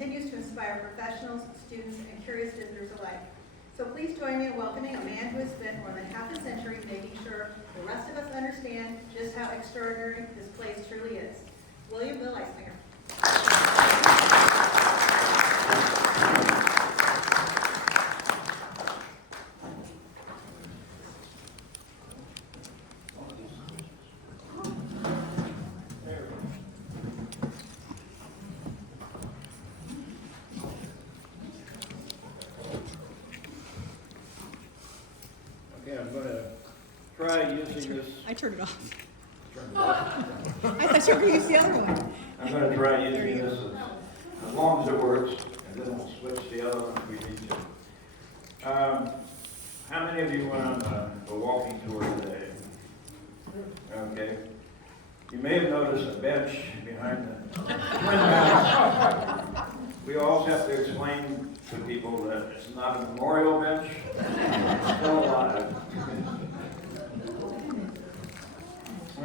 continues to inspire professionals, students, and curious visitors alike. So please join me in welcoming a man who has spent more than half a century making sure the rest of us understand just how extraordinary this place truly is. William Bill Iseminger. Okay, I'm going to try using this. I turned it off. I thought you were going to use the other one. I'm going to try using this as long as it works, and then we'll switch the other one if we need to. How many of you went on a walking tour today? Okay. You may have noticed a bench behind the Twin Mounds. We always have to explain to people that it's not a memorial bench, it's still alive.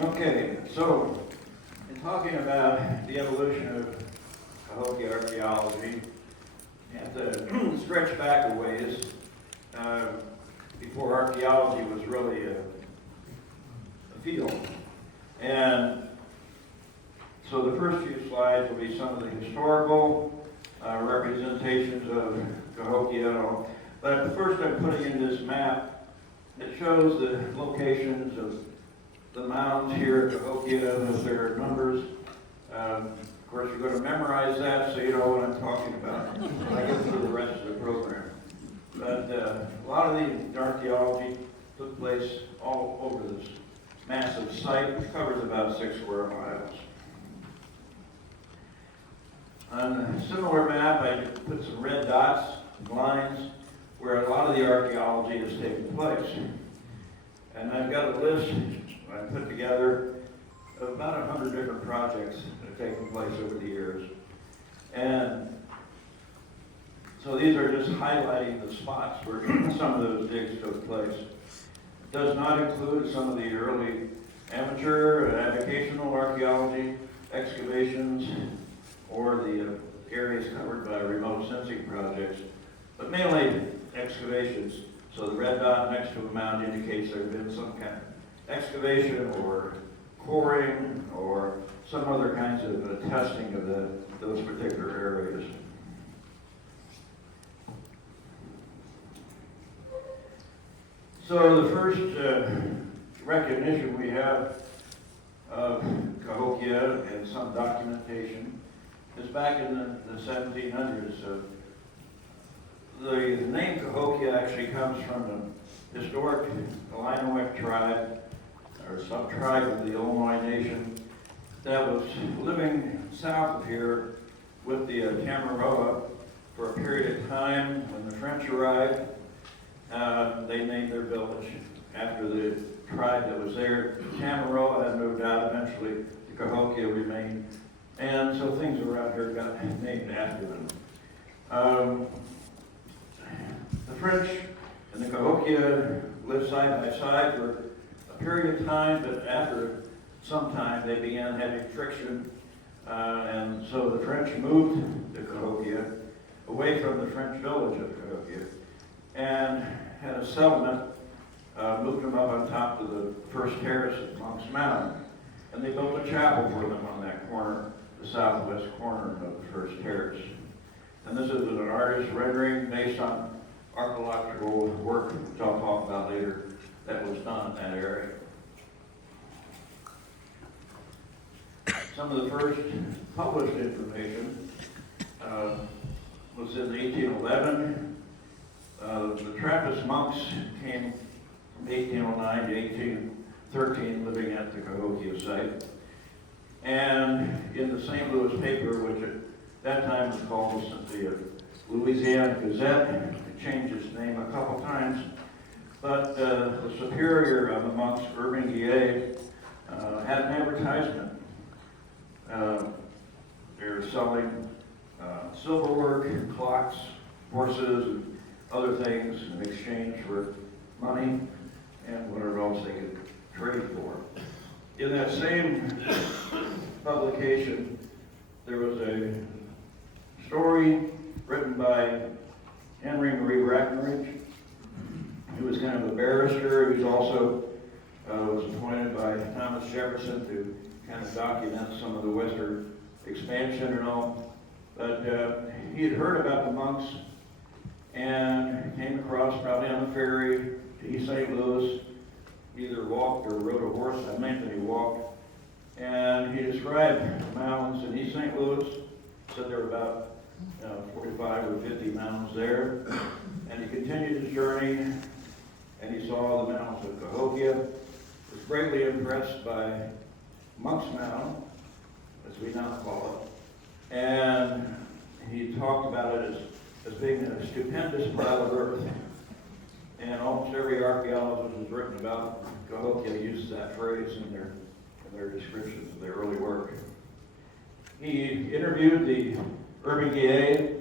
Okay, so in talking about the evolution of Cahokia archaeology, you have to stretch back a ways before archaeology was really a field. And so the first few slides will be some of the historical representations of Cahokia. But first I'm putting in this map that shows the locations of the mounds here at Cahokia with their numbers. Of course, you're going to memorize that so you know what I'm talking about when I get through the rest of the program. But a lot of the archaeology took place all over this massive site, which covers about 6 square miles. On a similar map, I put some red dots and lines where a lot of the archaeology has taken place. And I've got a list I put together of about 100 different projects that have taken place over the years. And so these are just highlighting the spots where some of those digs took place. It does not include some of the early amateur and avocational archaeology, excavations, or the areas covered by remote sensing projects, but mainly excavations. So the red dot next to a mound indicates there has been some kind of excavation or coring or some other kinds of testing of those particular areas. So the first recognition we have of Cahokia and some documentation is back in the 1700s. The name Cahokia actually comes from the historic Illinois tribe, or sub-tribe of the Illinois Nation, that was living south of here with the Tamaroa for a period of time. When the French arrived, they named their village after the tribe that was there. Tamaroa had moved out eventually. The Cahokia remained. And so things around here got named after them. The French and the Cahokia lived side by side for a period of time, but after some time they began having friction. And so the French moved to Cahokia, away from the French village of Cahokia, and had a settlement, moved them up on top of the first terrace at Monk's Mound. And they built a chapel for them on that corner, the southwest corner of the first terrace. And this is an artist's rendering based on archaeological work, which I'll talk about later, that was done in that area. Some of the first published information was in 1811. The Trappist monks came from 1809 to 1813 living at the Cahokia site. And in the St. Louis paper, which at that time was called the Louisiana Gazette, it changed its name a couple times, but the superior of the monks, Iseminger, had an advertisement. They were selling silverwork, clocks, horses, and other things in exchange for money and whatever else they could trade for. In that same publication, there was a story written by Henry Marie Breckenridge. He was kind of a barrister. He was also was appointed by Thomas Jefferson to kind of document some of the western expansion and all. But he had heard about the monks and came across, probably on the ferry to East St. Louis, either walked or rode a horse. I think that he walked. And he described mounds in East St. Louis, said there were about 45 or 50 mounds there. And he continued his journey, and he saw the mounds of Cahokia. Was greatly impressed by Monk's Mound, as we now call it. And he talked about it as being a stupendous pile of earth. And almost every archaeologist who's written about Cahokia uses that phrase in their descriptions of their early work. He interviewed the a.k.a.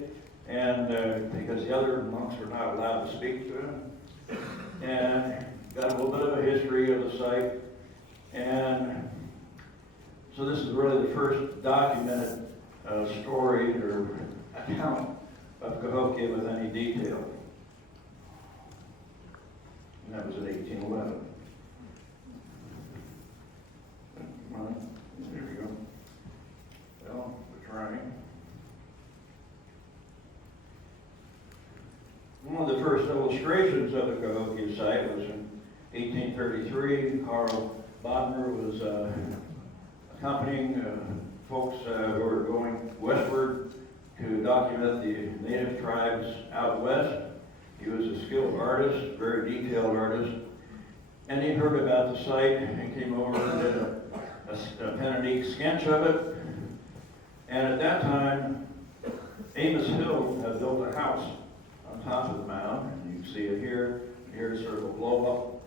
and because the other monks were not allowed to speak to him, and got a little bit of a history of the site. And so this is really the first documented story or account of Cahokia with any detail. And that was in 1811. Come on, there we go. Well, we're trying. One of the first illustrations of the Cahokia site was in 1833. Carl Bodmer was accompanying folks who were going westward to document the native tribes out west. He was a skilled artist, very detailed artist, and he heard about the site and came over and did a pen and ink sketch of it. And at that time, Amos Hill had built a house on top of the mound. You can see it here. Here's sort of a blow-up,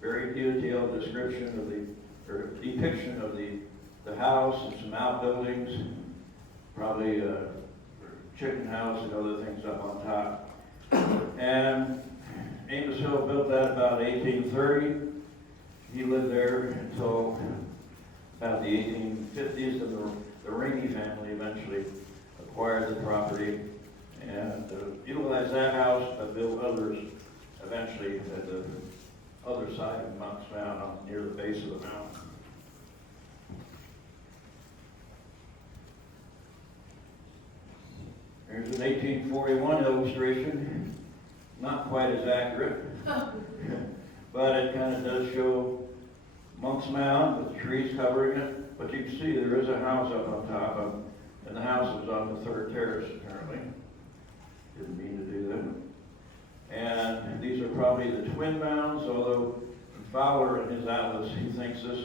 very detailed description of or depiction of the house and some outbuildings, probably a chicken house and other things up on top. And Amos Hill built that about 1830. He lived there until about the 1850s, and the Ringy family eventually acquired the property and utilized that house, but built others eventually at the other side of Monk's Mound, near the base of the mountain. There's an 1841 illustration, not quite as accurate, but it kind of does show Monk's Mound with trees covering it. But you can see there is a house up on top of, and the house is on the third terrace apparently. Didn't mean to do that. And these are probably the twin mounds, although Fowler in his atlas, he thinks this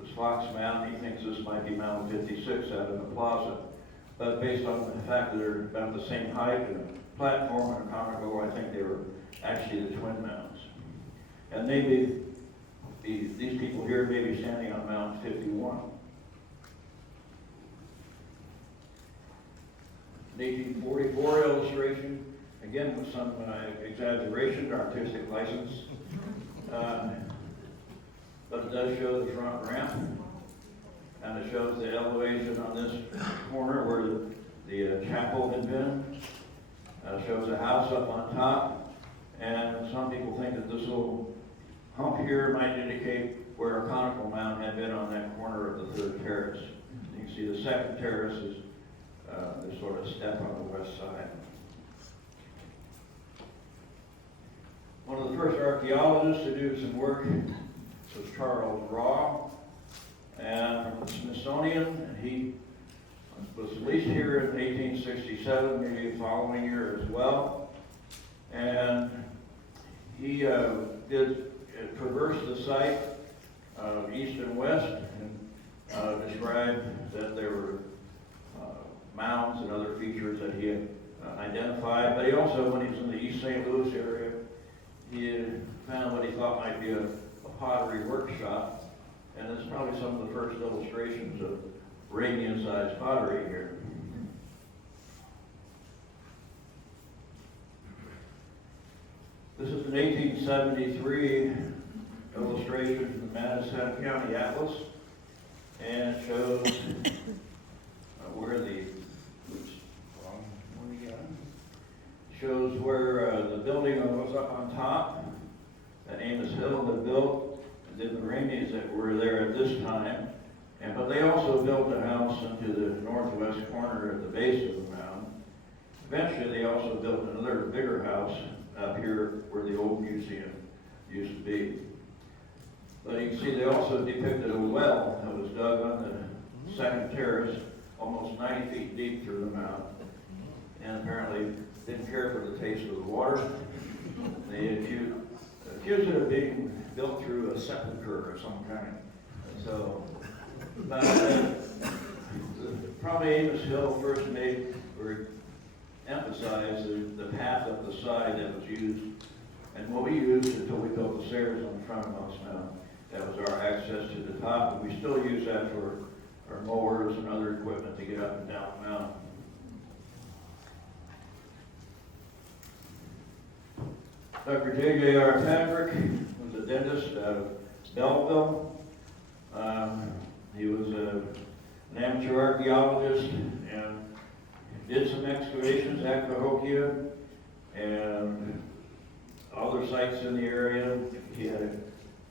was Fox Mound. He thinks this might be Mound 56 out in the plaza. But based on the fact that they're about the same height and a platform and a conical, I think they were actually the twin mounds. And maybe these people here may be standing on Mound 51. An 1844 illustration, again with some exaggeration, artistic license. But it does show the front ramp, and it shows the elevation on this corner where the chapel had been. It shows a house up on top, and some people think that this little hump here might indicate where a conical mound had been on that corner of the third terrace. You can see the second terrace is this sort of step on the west side. One of the first archaeologists to do some work was Charles Raw, and from the Smithsonian. He was released here in 1867, maybe the following year as well. And he did traverse the site east and west and described that there were mounds and other features that he had identified. But he also, when he was in the East St. Louis area, he had found what he thought might be a pottery workshop. And it's probably some of the first illustrations of radiant-sized pottery here. This is an 1873 illustration from the Madison County Atlas, and it shows where the, oops, wrong shows where the building was up on top, that Amos Hill had built, and then the Ramies that were there at this time. But they also built a house into the northwest corner at the base of the mound. Eventually, they also built another bigger house up here where the old museum used to be. But you can see they also depicted a well that was dug on the second terrace, almost 90 feet deep through the mound. And apparently didn't care for the taste of the water. They accused it of being built through a sepulcher of some kind. So, but probably Amos Hill first made or emphasized the path up the side that was used, and what we used until we built the stairs on the front of Mounds Mound. That was our access to the top, and we still use that for our mowers and other equipment to get up and down the mountain. Dr. J.J.R. Patrick was a dentist out of Belleville. He was an amateur archaeologist and did some excavations at Cahokia and other sites in the area. He had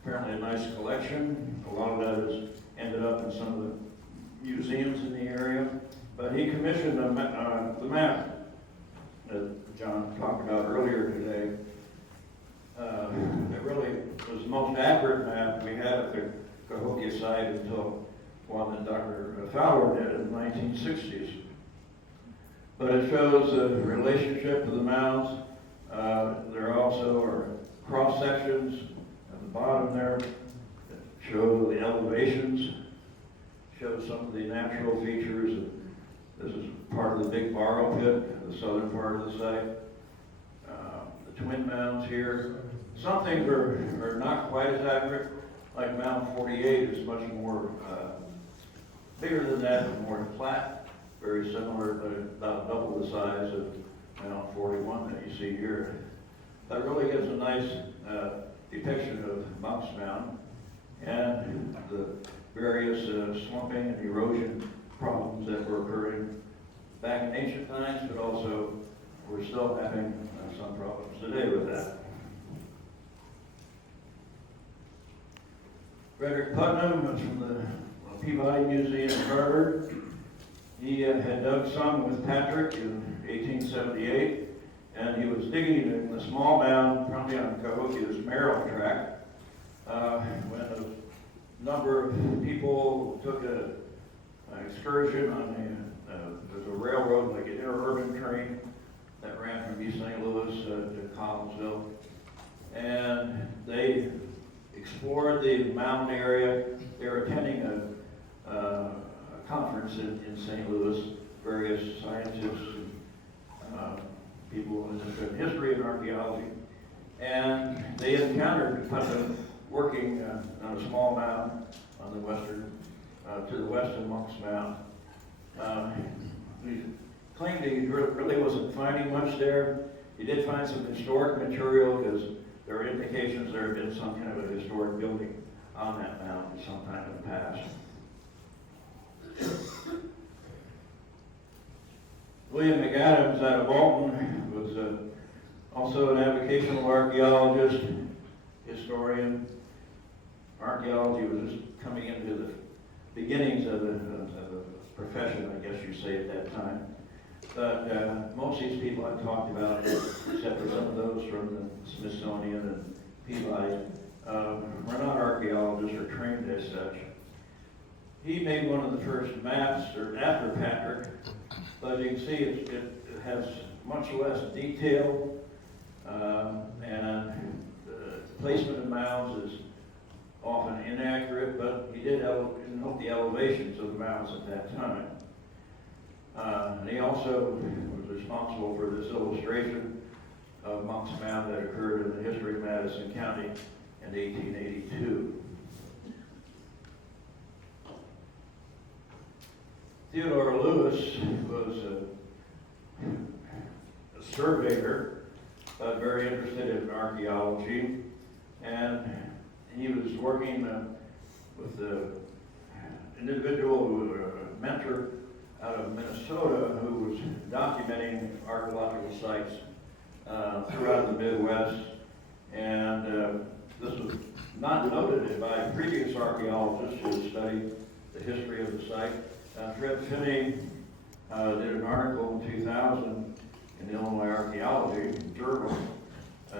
apparently a nice collection. A lot of that has ended up in some of the museums in the area. But he commissioned the map that John talked about earlier today. It really was the most accurate map we had at the Cahokia site until one that Dr. Fowler did in the 1960s. But it shows the relationship to the mounds. There also are cross sections at the bottom there that show the elevations, show some of the natural features. This is part of the big borrow pit, the southern part of the site. The twin mounds here. Some things are not quite as accurate, like Mound 48 is much more bigger than that and more flat, very similar, but about double the size of Mound 41 that you see here. That really gives a nice depiction of Mounds Mound and the various slumping and erosion problems that were occurring back in ancient times, but also we're still having some problems today with that. Frederick Putnam was from the Peabody Museum in Harvard. He had dug some with Patrick in 1878, and he was digging in a small mound, probably on Cahokia's Merrill tract, when a number of people took an excursion on there's a railroad, like an interurban train that ran from East St. Louis to Collinsville, and they explored the mountain area. They were attending a conference in St. Louis, various scientists, and, people interested in history and archaeology, and they encountered Putnam working on a small mound on the western, to the west of Monk's Mound. He claimed he really wasn't finding much there. He did find some historic material because there are indications there had been some kind of a historic building on that mountain sometime in the past. William McAdams out of Bolton was also an avocational archaeologist, historian. Archaeology was just coming into the beginnings of the profession, I guess you say at that time. But most of these people I've talked about, except for some of those from the Smithsonian and Peabody, were not archaeologists or trained as such. He made one of the first maps, or after Patrick, but you can see it has much less detail, and the placement of mounds is often inaccurate, but he did note the elevations of the mounds at that time. And he also was responsible for this illustration of Monk's Mound that occurred in the history of Madison County in 1882. Theodore Lewis was a surveyor, but very interested in archaeology, and he was working with an individual who was a mentor out of Minnesota who was documenting archaeological sites throughout the Midwest. And this was not noted by previous archaeologists who studied the history of the site. Fred Finney did an article in 2000 in the Illinois Archaeology Journal.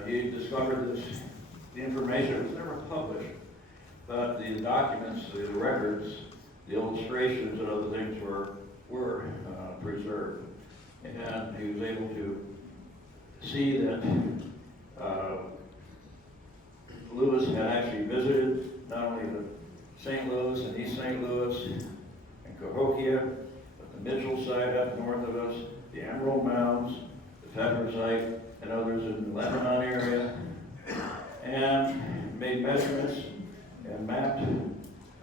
He discovered this, the information was never published, but the documents, the records, the illustrations and other things were preserved. And he was able to see that Lewis had actually visited not only the St. Louis and East St. Louis and Cahokia, but the Mitchell site up north of us, the Emerald Mounds, the Feather site, and others in the Lebanon area, and made measurements and mapped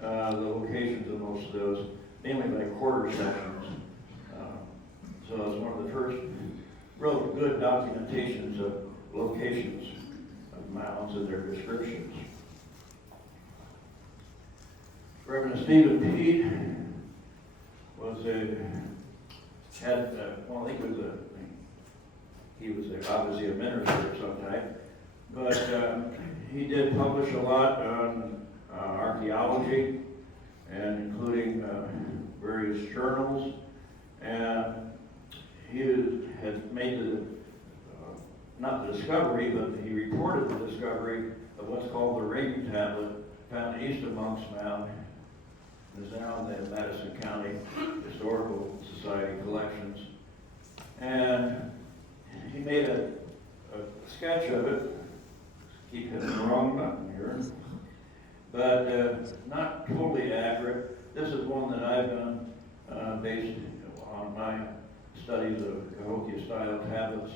the locations of most of those, mainly by quarter sections. So it's one of the first real good documentations of locations of mounds and their descriptions. Reverend Stephen Peete was he was obviously a minister of some type, but he did publish a lot on archaeology, and including various journals, and he had made the, not the discovery, but he reported the discovery of what's called the Ring Tablet, found east of Monk's Mound. It's now in the Madison County Historical Society collections. And he made a sketch of it, keep hitting the wrong button here, but not totally accurate. This is one that I've done based on my studies of Cahokia style tablets,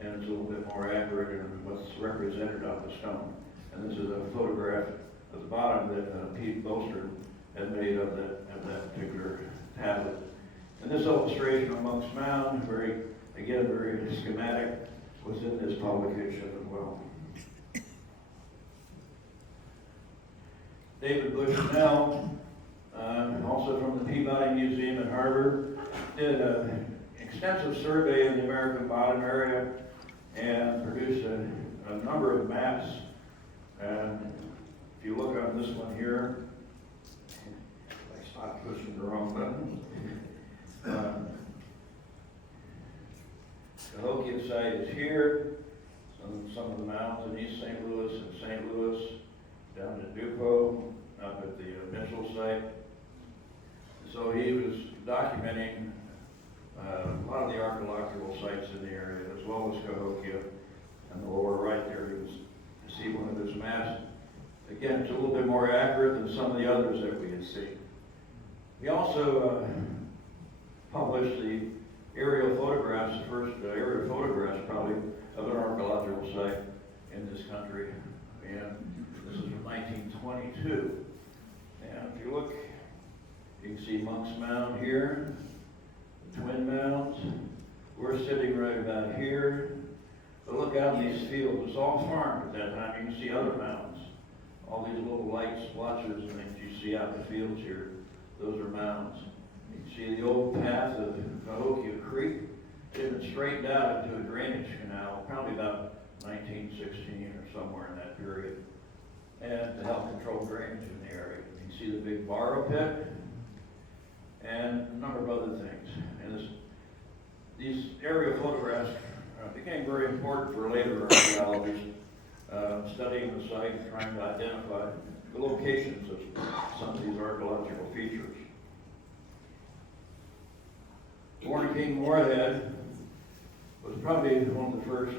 and it's a little bit more accurate in what's represented on the stone. And this is a photograph at the bottom that Pete Bolster had made of that particular tablet. And this illustration of Monk's Mound, very schematic, was in this publication as well. David Bushnell, also from the Peabody Museum at Harvard, did an extensive survey of the American bottom area and produced a number of maps. And if you look on this one here, I stopped pushing the wrong button. Cahokia site is here. Some of the mounds in East St. Louis and St. Louis, down at Dupo, up at the Mitchell site. So he was documenting a lot of the archaeological sites in the area, as well as Cahokia. And the lower right there, you can see one of his maps. Again, it's a little bit more accurate than some of the others that we had seen. He also published the aerial photographs, the first aerial photographs probably of an archaeological site in this country. And this is from 1922. And if you look, you can see Monk's Mound here, the Twin Mounds. We're sitting right about here. But look out in these fields. It's all farmed at that time. You can see other mounds. All these little light splotches and things you see out in the fields here, those are mounds. You can see the old path of Cahokia Creek. It had been straightened out into a drainage canal, probably about 1916 or somewhere in that period, and to help control drainage in the area. You can see the big borrow pit and a number of other things. And these aerial photographs became very important for later archaeologists studying the site and trying to identify the locations of some of these archaeological features. Warren King Moorhead was probably one of the first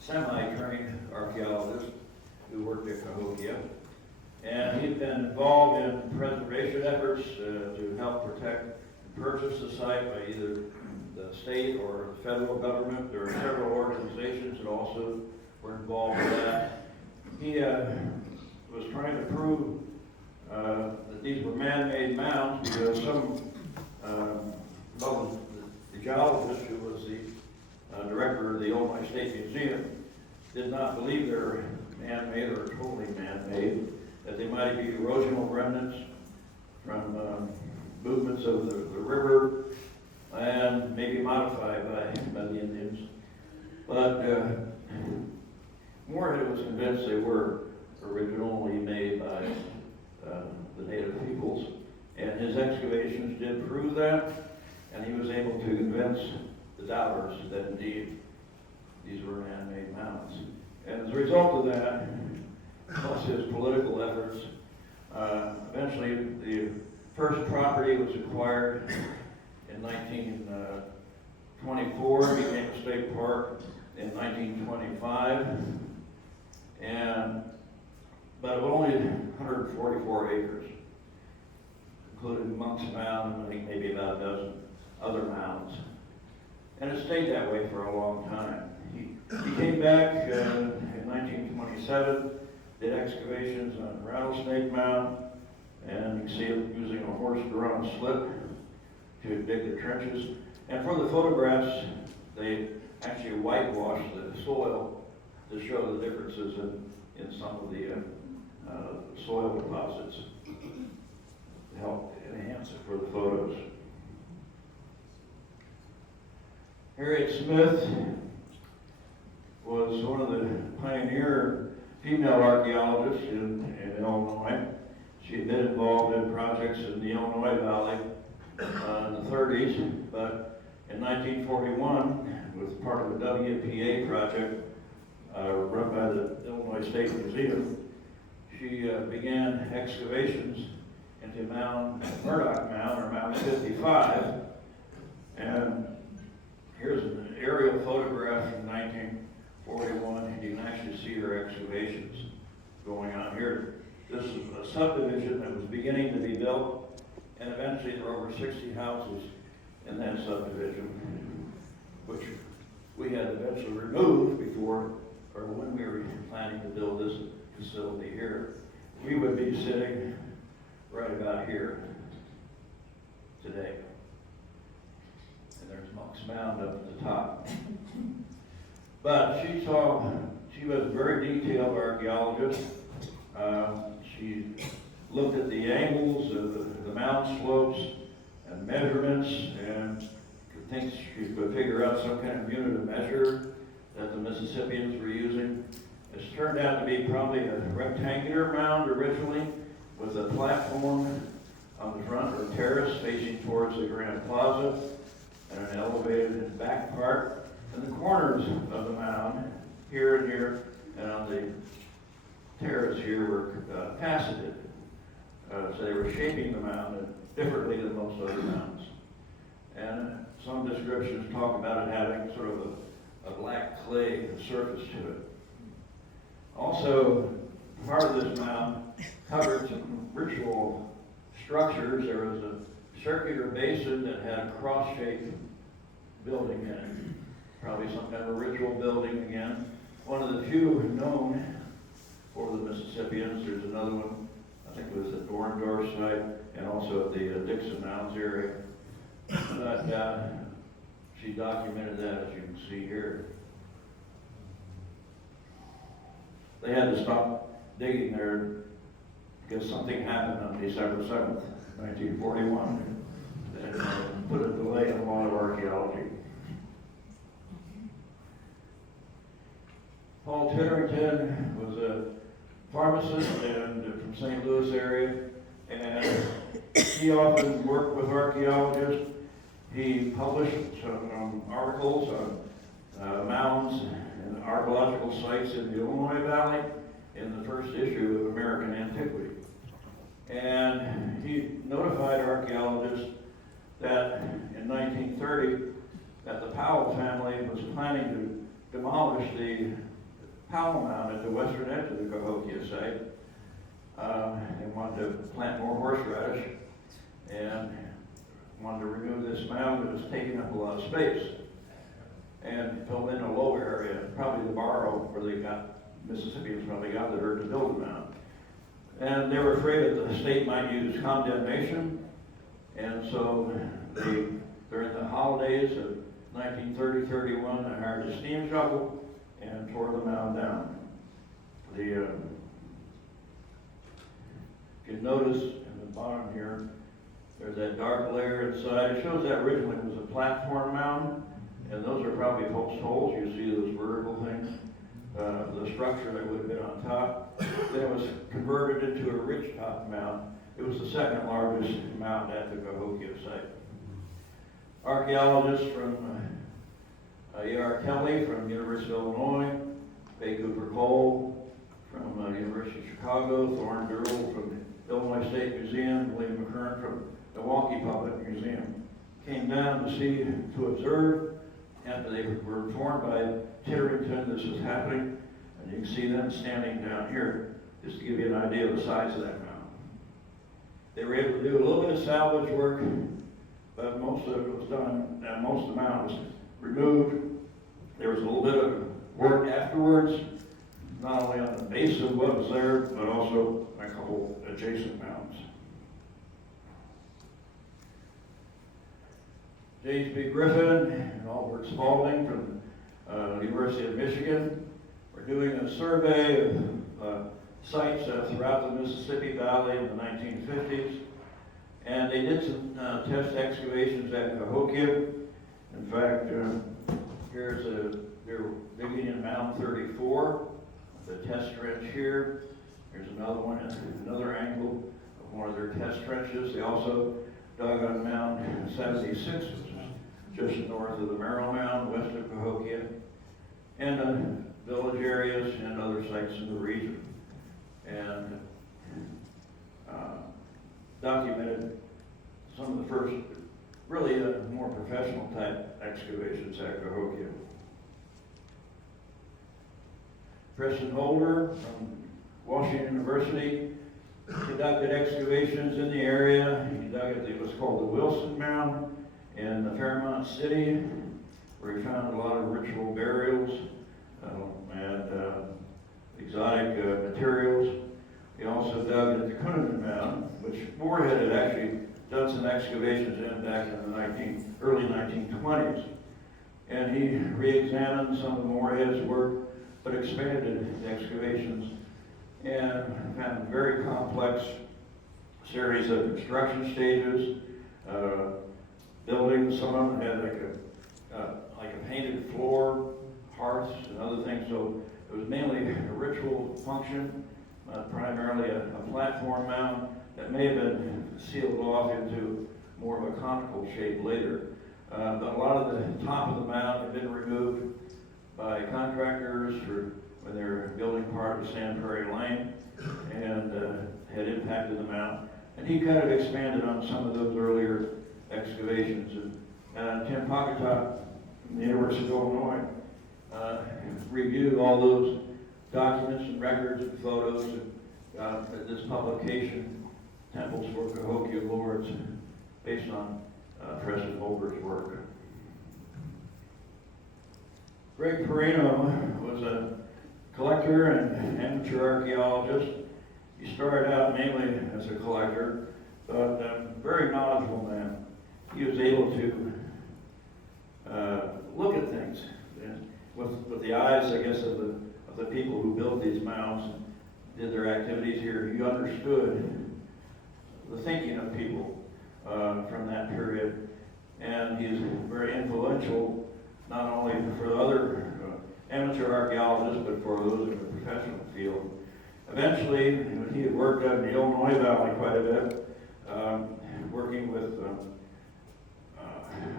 semi-trained archaeologists who worked at Cahokia. And he'd been involved in preservation efforts to help protect and purchase the site by either the state or the federal government. There are several organizations that also were involved in that. He was trying to prove that these were man-made mounds because the geologist who was the director of the Illinois State Museum did not believe they were man-made or totally man-made, that they might be erosional remnants from movements of the river and maybe modified by the Indians. But Moorhead was convinced they were originally made by the native peoples, and his excavations did prove that, and he was able to convince the doubters that indeed these were man-made mounds. And as a result of that, plus his political efforts, eventually the first property was acquired in 1924, became a state park in 1925, but it was only 144 acres, including Monk's Mound and I think maybe about a dozen other mounds. And it stayed that way for a long time. He came back in 1927, did excavations on Rattlesnake Mound, and you can see it using a horse-drawn slip to dig the trenches. And for the photographs, they actually whitewashed the soil to show the differences in some of the soil deposits to help enhance it for the photos. Harriet Smith was one of the pioneer female archaeologists in Illinois. She had been involved in projects in the Illinois Valley in the 30s, but in 1941, with part of a WPA project run by the Illinois State Museum, she began excavations into Murdoch Mound, or Mound 55, and here's an aerial photograph from 1941, and you can actually see her excavations going on here. This is a subdivision that was beginning to be built, and eventually there were over 60 houses in that subdivision, which we had eventually removed before, or when we were planning to build this facility here. We would be sitting right about here today. And there's Monk's Mound up at the top. But she was a very detailed archaeologist. She looked at the angles of the mound slopes and measurements, and thinks she could figure out some kind of unit of measure that the Mississippians were using. It's turned out to be probably a rectangular mound originally, with a platform on the front, or terrace facing towards the Grand Plaza, and an elevated back part. And the corners of the mound, here and here, and on the terrace here, were faceted. So they were shaping the mound differently than most other mounds. And some descriptions talk about it having sort of a black clay surface to it. Also, part of this mound covered some ritual structures. There was a circular basin that had a cross-shaped building in it. Probably some kind of ritual building again. One of the few known for the Mississippians. There's another one, I think it was at Dorndorf site, and also at the Dixon Mounds area. But she documented that, as you can see here. They had to stop digging there because something happened on December 7th, 1941, that put a delay in a lot of archaeology. Paul Titterington was a pharmacist and from St. Louis area, and he often worked with archaeologists. He published some articles on mounds and archaeological sites in the Illinois Valley in the first issue of American Antiquity. And he notified archaeologists that in 1930 that the Powell family was planning to demolish the Powell Mound at the western edge of the Cahokia site. They wanted to plant more horseradish and wanted to remove this mound that was taking up a lot of space and fill in a low area, probably the borrow where they got, Mississippians probably got the dirt to build the mound. And they were afraid that the state might use condemnation, and so they, during the holidays of 1930-31, they hired a steam shovel and tore the mound down. If you notice in the bottom here, there's that dark layer inside. It shows that originally was a platform mound, and those are probably probably post holes, you see those vertical things. The structure that would have been on top. Then it was converted into a ridge-top mound. It was the second largest mound at the Cahokia site. Archaeologists from A.a.a. Kelly from University of Illinois, A. Cooper Cole from University of Chicago, Thorne Durrell from Illinois State Museum, William McKern from Milwaukee Public Museum came down to observe, and they were informed by Titterington this was happening, and you can see them standing down here, just to give you an idea of the size of that mound. They were able to do a little bit of salvage work, but most of it was done, and most of the mound was removed. There was a little bit of work afterwards, not only on the base of what was there, but also a couple adjacent mounds. James B. Griffin and Albert Spalding from the University of Michigan were doing a survey of sites throughout the Mississippi Valley in the 1950s. And they did some test excavations at Cahokia. In fact, here's they're digging in Mound 34, the test trench here. Here's another one at another angle of one of their test trenches. They also dug on Mound 76, which is just north of the Merrill Mound, west of Cahokia, and village areas and other sites in the region. And documented some of the first, really more professional type excavations at Cahokia. Preston Holder from Washington University conducted excavations in the area. He dug at what's called the Wilson Mound in the Fairmont City, where he found a lot of ritual burials and exotic materials. He also dug at the Cunningham Mound, which Moorhead had actually done some excavations in back in the early 1920s. And he re-examined some of Moorhead's work, but expanded the excavations and found a very complex series of construction stages, buildings. Some of them had like a painted floor, hearths, and other things. So it was mainly a ritual function, primarily a platform mound that may have been sealed off into more of a conical shape later. But a lot of the top of the mound had been removed by contractors when they were building part of Sand Prairie Lane and had impacted the mound. And he kind of expanded on some of those earlier excavations. And Tim Pocketot from the University of Illinois reviewed all those documents and records and photos and this publication, Temples for Cahokia Lords, based on Preston Holder's work. Greg Perino was a collector and amateur archaeologist. He started out mainly as a collector, but a very knowledgeable man. He was able to look at things with the eyes, I guess, of the people who built these mounds and did their activities here. He understood the thinking of people from that period, and he's very influential not only for other amateur archaeologists, but for those in the professional field. Eventually, he had worked out in the Illinois Valley quite a bit, working with a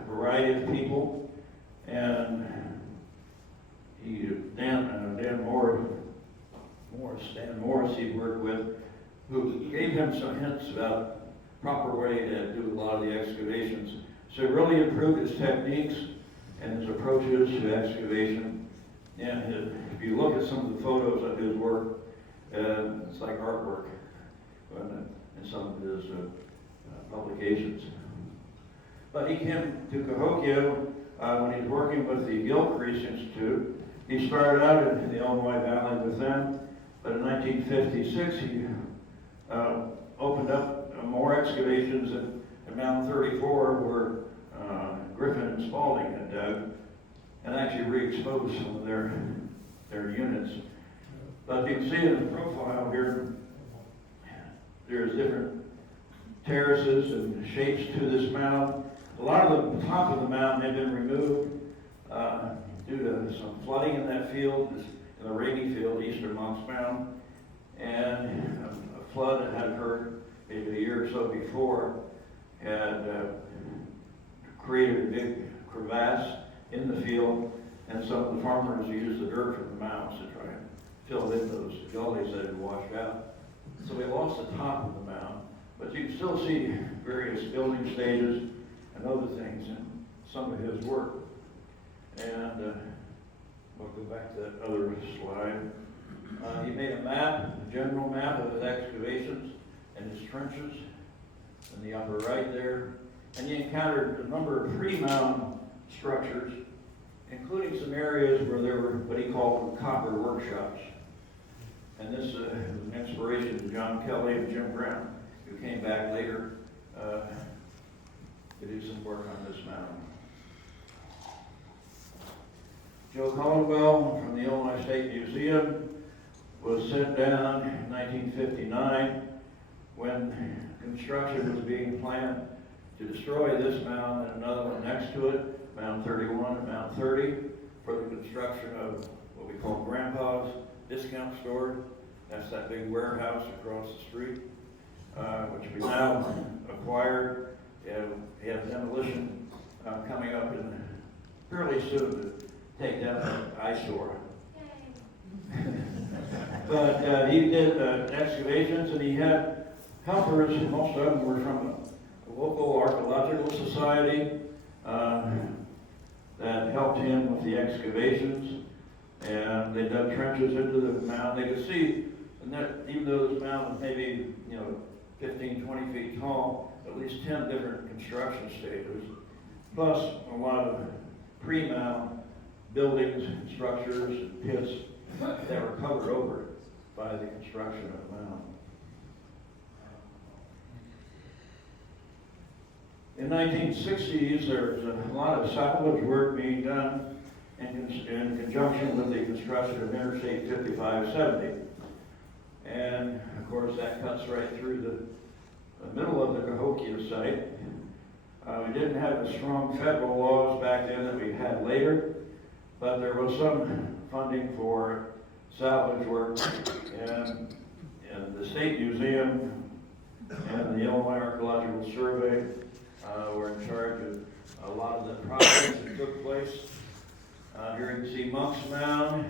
variety of people, and Dan Morris he worked with, who gave him some hints about proper way to do a lot of the excavations. So it really improved his techniques and his approaches to excavation. And if you look at some of the photos of his work, it's like artwork in some of his publications. But he came to Cahokia when he was working with the Gilcrease Institute. He started out in the Illinois Valley with them, but in 1956 he opened up more excavations at Mound 34 where Griffin and Spalding had dug, and actually re-exposed some of their units. But you can see in the profile here, there's different terraces and shapes to this mound. A lot of the top of the mound had been removed. that field, in the Rainy Field, east of Mounds Mound, and a flood that had occurred maybe a year or so before had created a big crevasse in the field, and some of the farmers used the dirt from the mounds to try and fill in those gullies that had washed out. So we lost the top of the mound, but you can still see various building stages and other things in some of his work. And we'll go back to that other slide. He made a map, a general map of his excavations and his trenches in the upper right there. And he encountered a number of pre-mound structures, including some areas where there were what he called copper workshops. And this was an inspiration to John Kelly and Jim Brown, who came back later to do some work on this mound. Joe Caldwell from the Illinois State Museum was sent down in 1959 when construction was being planned to destroy this mound and another one next to it, Mound 31 and Mound 30, for the construction of what we call Grandpa's Discount Store. That's that big warehouse across the street, which we now acquired. We have demolition coming up in fairly soon to take down that eyesore. But he did excavations, and he had helpers. Most of them were from the local Archaeological Society that helped him with the excavations. And they dug trenches into the mound. They could see, and that, even though this mound was maybe 15, 20 feet tall, at least 10 different construction stages, plus a lot of pre-mound buildings, structures, and pits that were covered over by the construction of the mound. In the 1960s, there was a lot of salvage work being done in conjunction with the construction of Interstate 5570. And of course, that cuts right through the middle of the Cahokia site. We didn't have the strong federal laws back then that we had later, but there was some funding for salvage work, and the State Museum and the Illinois Archaeological Survey were in charge of a lot of the projects that took place. Here you can see Monk's Mound.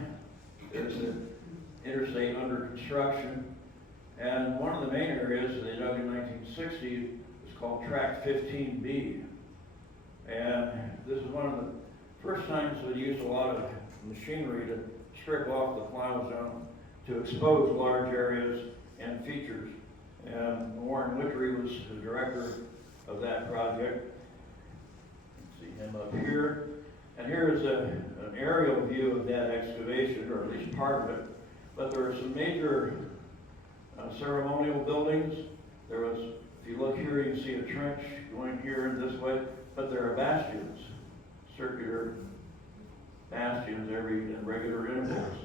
There's the interstate under construction, and one of the main areas that they dug in 1960 was called Track 15B, and this is one of the first times they used a lot of machinery to strip off the plow zone to expose large areas and features. And Warren Wittery was the director of that project. You can see him up here. And here is an aerial view of that excavation, or at least part of it. But there are some major ceremonial buildings. There was, if you look here, you can see a trench going here and this way, but there are bastions, circular bastions in regular intervals.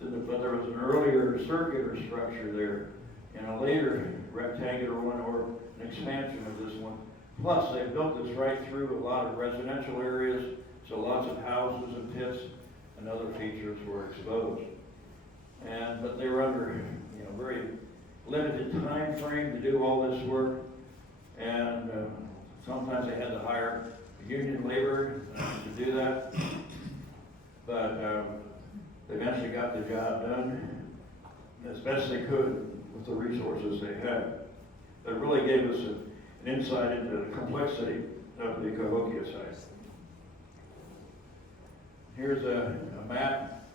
But there was an earlier circular structure there, and a later rectangular one, or an expansion of this one. Plus, they built this right through a lot of residential areas, so lots of houses and pits and other features were exposed. But they were under very limited time frame to do all this work, and sometimes they had to hire union labor to do that. But they eventually got the job done as best they could with the resources they had. That really gave us an insight into the complexity of the Cahokia site. Here's a map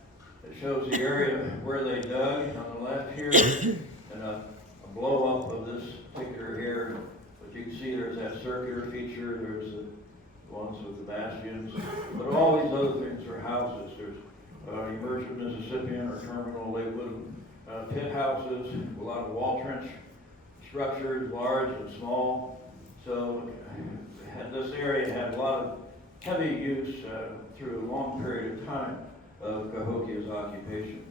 that shows the area where they dug on the left here, and a blow up of this particular here. But you can see there's that circular feature, there's the ones with the bastions, but all these other things are houses. There's Immersion Mississippian or Terminal Lakewood pit houses, a lot of wall trench structures, large and small. So this area had a lot of heavy use through a long period of time of Cahokia's occupation.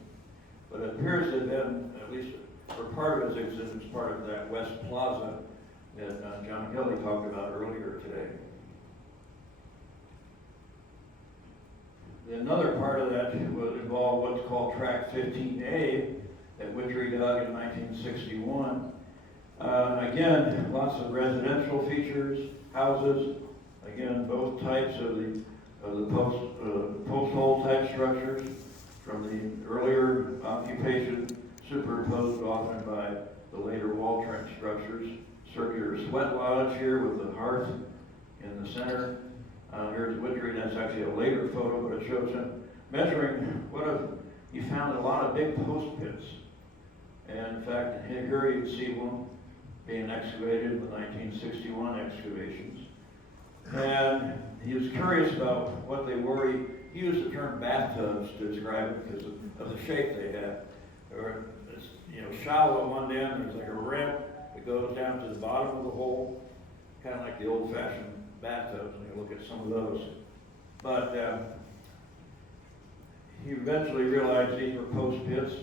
But it appears to have been, at least for part of his exhibits, part of that West Plaza that John Kelly talked about earlier today. Another part of that would involve what's called Track 15A that Witchery dug in 1961. Again, lots of residential features, houses, again, both types of the post hole type structures from the earlier occupation, superimposed often by the later wall trench structures. Circular sweat lodge here with the hearth in the center. Here's Witchery, that's actually a later photo, but it shows him measuring he found a lot of big post pits. And in fact, here you can see one being excavated in the 1961 excavations. And he was curious about what they were. He used the term bathtubs to describe it because of the shape they had. They were, shallow at one end, there's like a ramp that goes down to the bottom of the hole, kind of like the old-fashioned bathtubs, and you look at some of those. But he eventually realized these were post pits,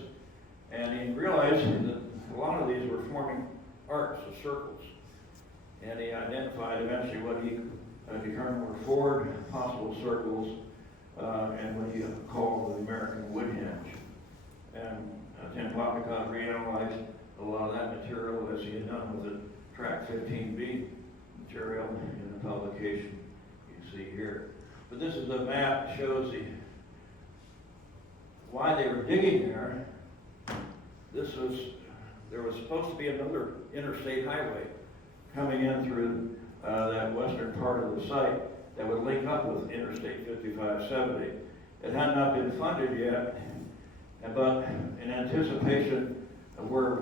and he realized that a lot of these were forming arcs or circles. And he identified eventually what he determined were 4 possible circles, and what he called the American wood hinge. And Tim Popnicott reanalyzed a lot of that material as he had done with the Track 15B material in the publication you can see here. But this is a map that shows why they were digging there. There was supposed to be another interstate highway coming in through that western part of the site that would link up with Interstate 5570. It had not been funded yet, but in anticipation of where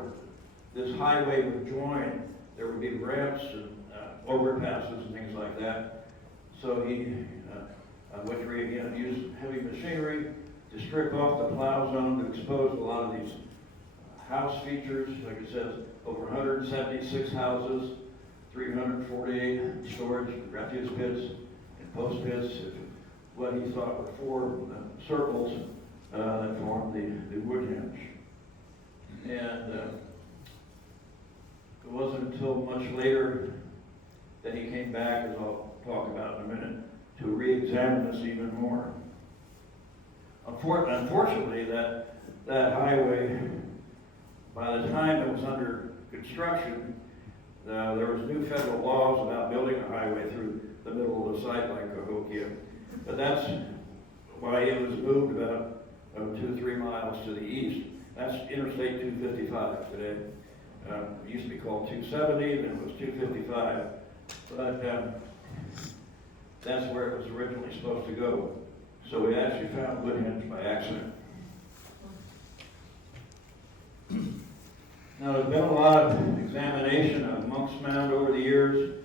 this highway would join, there would be ramps and overpasses and things like that. So Witchery again used heavy machinery to strip off the plow zone to expose a lot of these house features. Like it says, over 176 houses, 348 storage refuse pits and post pits, what he thought were 4 circles that formed the wood hinge. And it wasn't until much later that he came back, as I'll talk about in a minute, to re-examine this even more. Unfortunately, that highway, by the time it was under construction, there was new federal laws about building a highway through the middle of the site like Cahokia. But that's why it was moved about 2-3 miles to the east. That's Interstate 255 today. It used to be called 270, then it was 255. But that's where it was originally supposed to go. So we actually found Woodhenge by accident. Now, there's been a lot of examination of Monk's Mound over the years.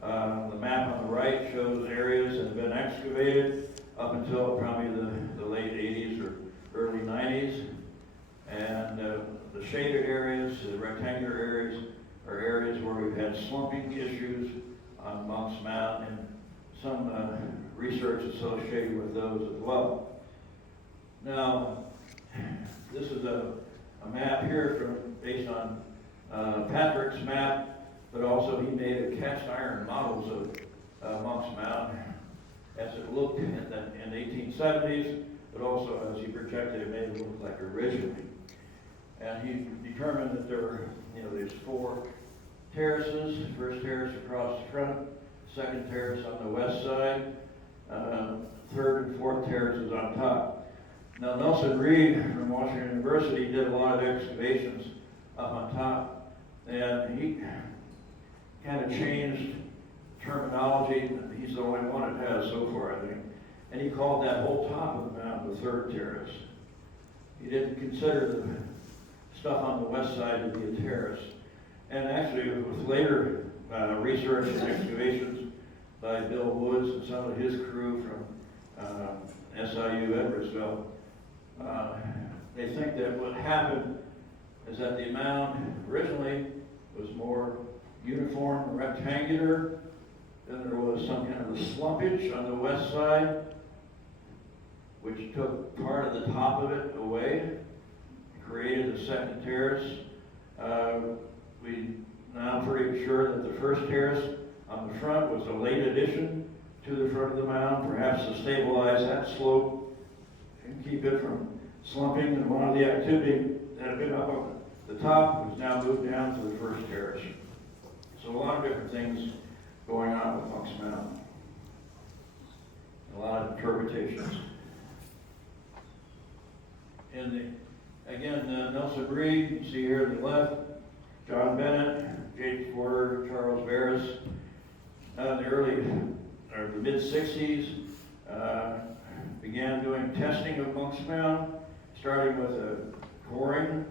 The map on the right shows areas that have been excavated up until probably the late 80s or early 90s. And the shaded areas, the rectangular areas, are areas where we've had slumping issues on Monk's Mound, and some research associated with those as well. Now, this is a map here based on Patrick's map, but also he made a cast iron models of Monk's Mound as it looked in the 1870s, but also as he projected it made it look like originally. And he determined that there were, these 4 terraces. First terrace across the front, second terrace on the west side, third and fourth terraces on top. Now, Nelson Reed from Washington University did a lot of excavations up on top, and he kind of changed terminology. He's the only one that has so far, I think. And he called that whole top of the mound the third terrace. He didn't consider the stuff on the west side to be a terrace. And actually, with later research and excavations by Bill Woods and some of his crew from SIU Edwardsville, they think that what happened is that the mound originally was more uniform, rectangular. Then there was some kind of a slumpage on the west side, which took part of the top of it away, created a second terrace. We now pretty sure that the first terrace on the front was a late addition to the front of the mound, perhaps to stabilize that slope and keep it from slumping. And one of the activity that had been up on the top was now moved down to the first terrace. So a lot of different things going on with Monk's Mound. A lot of interpretations. Nelson Reed, you see here on the left, John Bennett, James Porter, Charles Barris, the mid-60s, began doing testing of Monk's Mound, starting with a coring,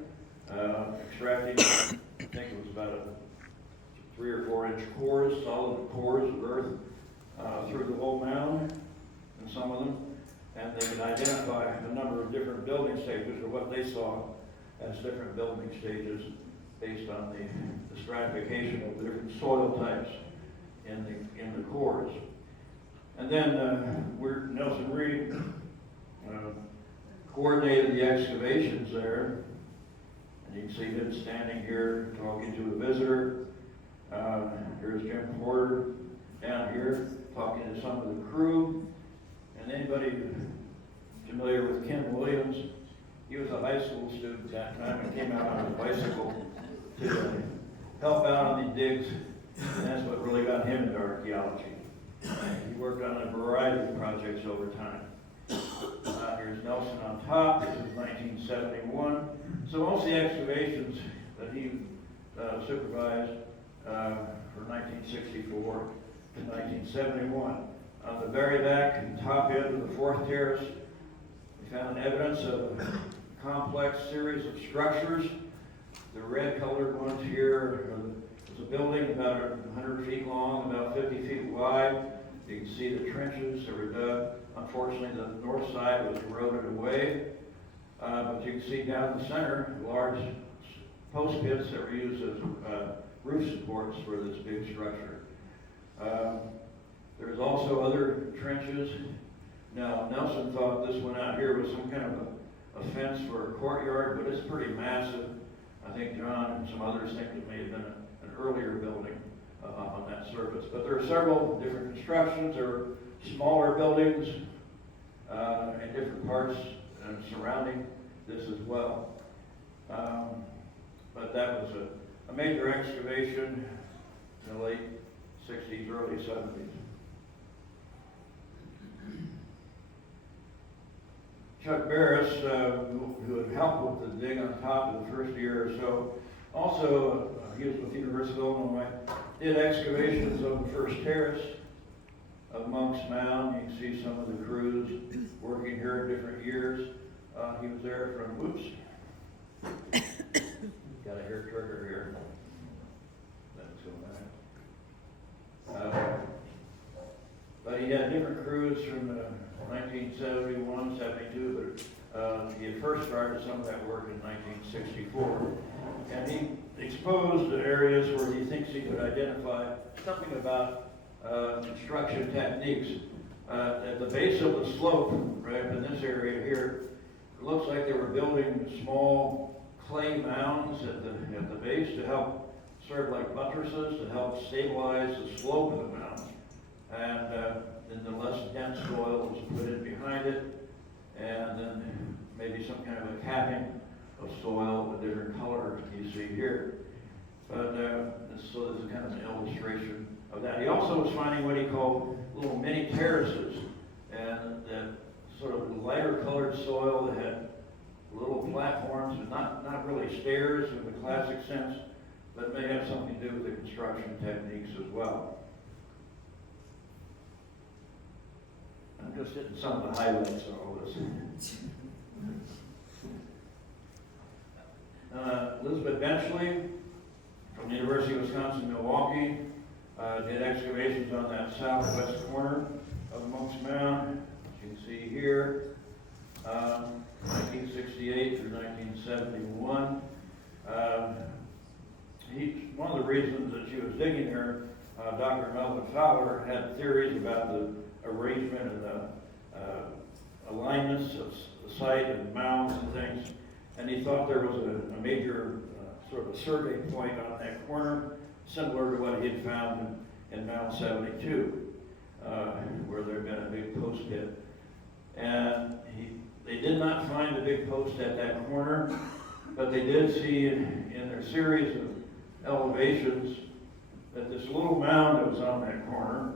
extracting, I think it was about a 3 or 4 inch cores, solid cores of earth through the whole mound, and some of them, and they could identify a number of different building stages, or what they saw as different building stages based on the stratification of the different soil types in the cores. And then Nelson Reed coordinated the excavations there, and you can see him standing here talking to a visitor. Here's Jim Porter down here talking to some of the crew. And anybody familiar with Ken Williams? He was a high school student at that time and came out on a bicycle to help out on the digs. And that's what really got him into archaeology. He worked on a variety of projects over time. Here's Nelson on top. This is 1971. So most of the excavations that he supervised from 1964 to 1971. On the very back and top end of the fourth terrace, we found evidence of a complex series of structures. The red colored ones here is a building about 100 feet long, about 50 feet wide. You can see the trenches that were dug. Unfortunately, the north side was eroded away. But you can see down the center, large post pits that were used as roof supports for this big structure. There's also other trenches. Now, Nelson thought this one out here was some kind of a fence for a courtyard, but it's pretty massive. I think John and some others think it may have been an earlier building on that surface. But there are several different constructions. There are smaller buildings in different parts surrounding this as well. But that was a major excavation in the late 60s, early 70s. Chuck Barris, who had helped with the dig on top of the first year or so, also, he was with the University of Illinois, did excavations of the first terrace of Monk's Mound. You can see some of the crews working here in different years. He was there from, whoops, got a hair trigger here. That's going back. But he had different crews from 1971, 72, but he had first started some of that work in 1964. And he exposed the areas where he thinks he could identify something about construction techniques. At the base of the slope, right in this area here, it looks like they were building small clay mounds at the base to help serve like buttresses to help stabilize the slope of the mound. And then the less dense soil was put in behind it, and then maybe some kind of a capping of soil with different color you see here. But so this is kind of an illustration of that. He also was finding what he called little mini terraces, and that sort of lighter colored soil that had little platforms, and not really stairs in the classic sense, but may have something to do with the construction techniques as well. I'm just hitting some of the highlights of all this. Elizabeth Benchley from the University of Wisconsin-Milwaukee did excavations on that southwest corner of Monk's Mound. As you can see here, 1968 through 1971. One of the reasons that she was digging there, Dr. Melvin Fowler had theories about the arrangement and the alignments of the site and mounds and things, and he thought there was a major sort of a survey point on that corner, similar to what he had found in Mound 72. where there had been a big post pit. And they did not find the big post at that corner, but they did see in their series of elevations that this little mound that was on that corner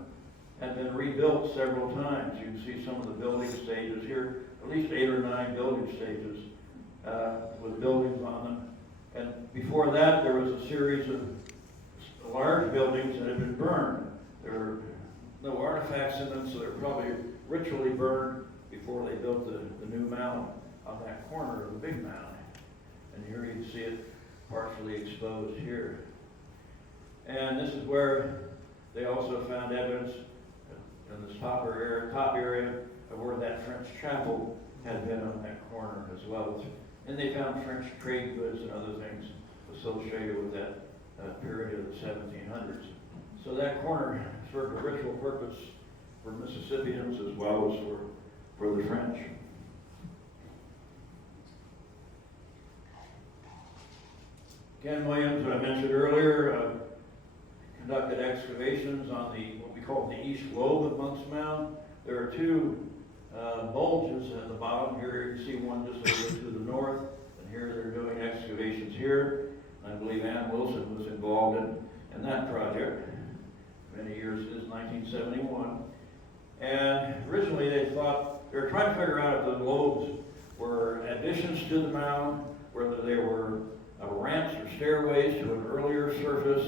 had been rebuilt several times. You can see some of the building stages here, at least 8 or 9 building stages with buildings on them. And before that, there was a series of large buildings that had been burned. There were no artifacts in them, so they were probably ritually burned before they built the new mound on that corner of the big mound. And here you can see it partially exposed here. And this is where they also found evidence in this top area of where that French chapel had been on that corner as well. And they found French trade goods and other things associated with that period of the 1700s. So that corner served a ritual purpose for Mississippians as well as for the French. Ken Williams, who I mentioned earlier, conducted excavations on what we call the east lobe of Monk's Mound. There are 2 bulges at the bottom. Here you can see one just a little bit to the north, and here they're doing excavations here. I believe Ann Wilson was involved in that project many years, it is 1971. And originally they thought, they were trying to figure out if the lobes were additions to the mound, whether they were ramps or stairways to an earlier surface,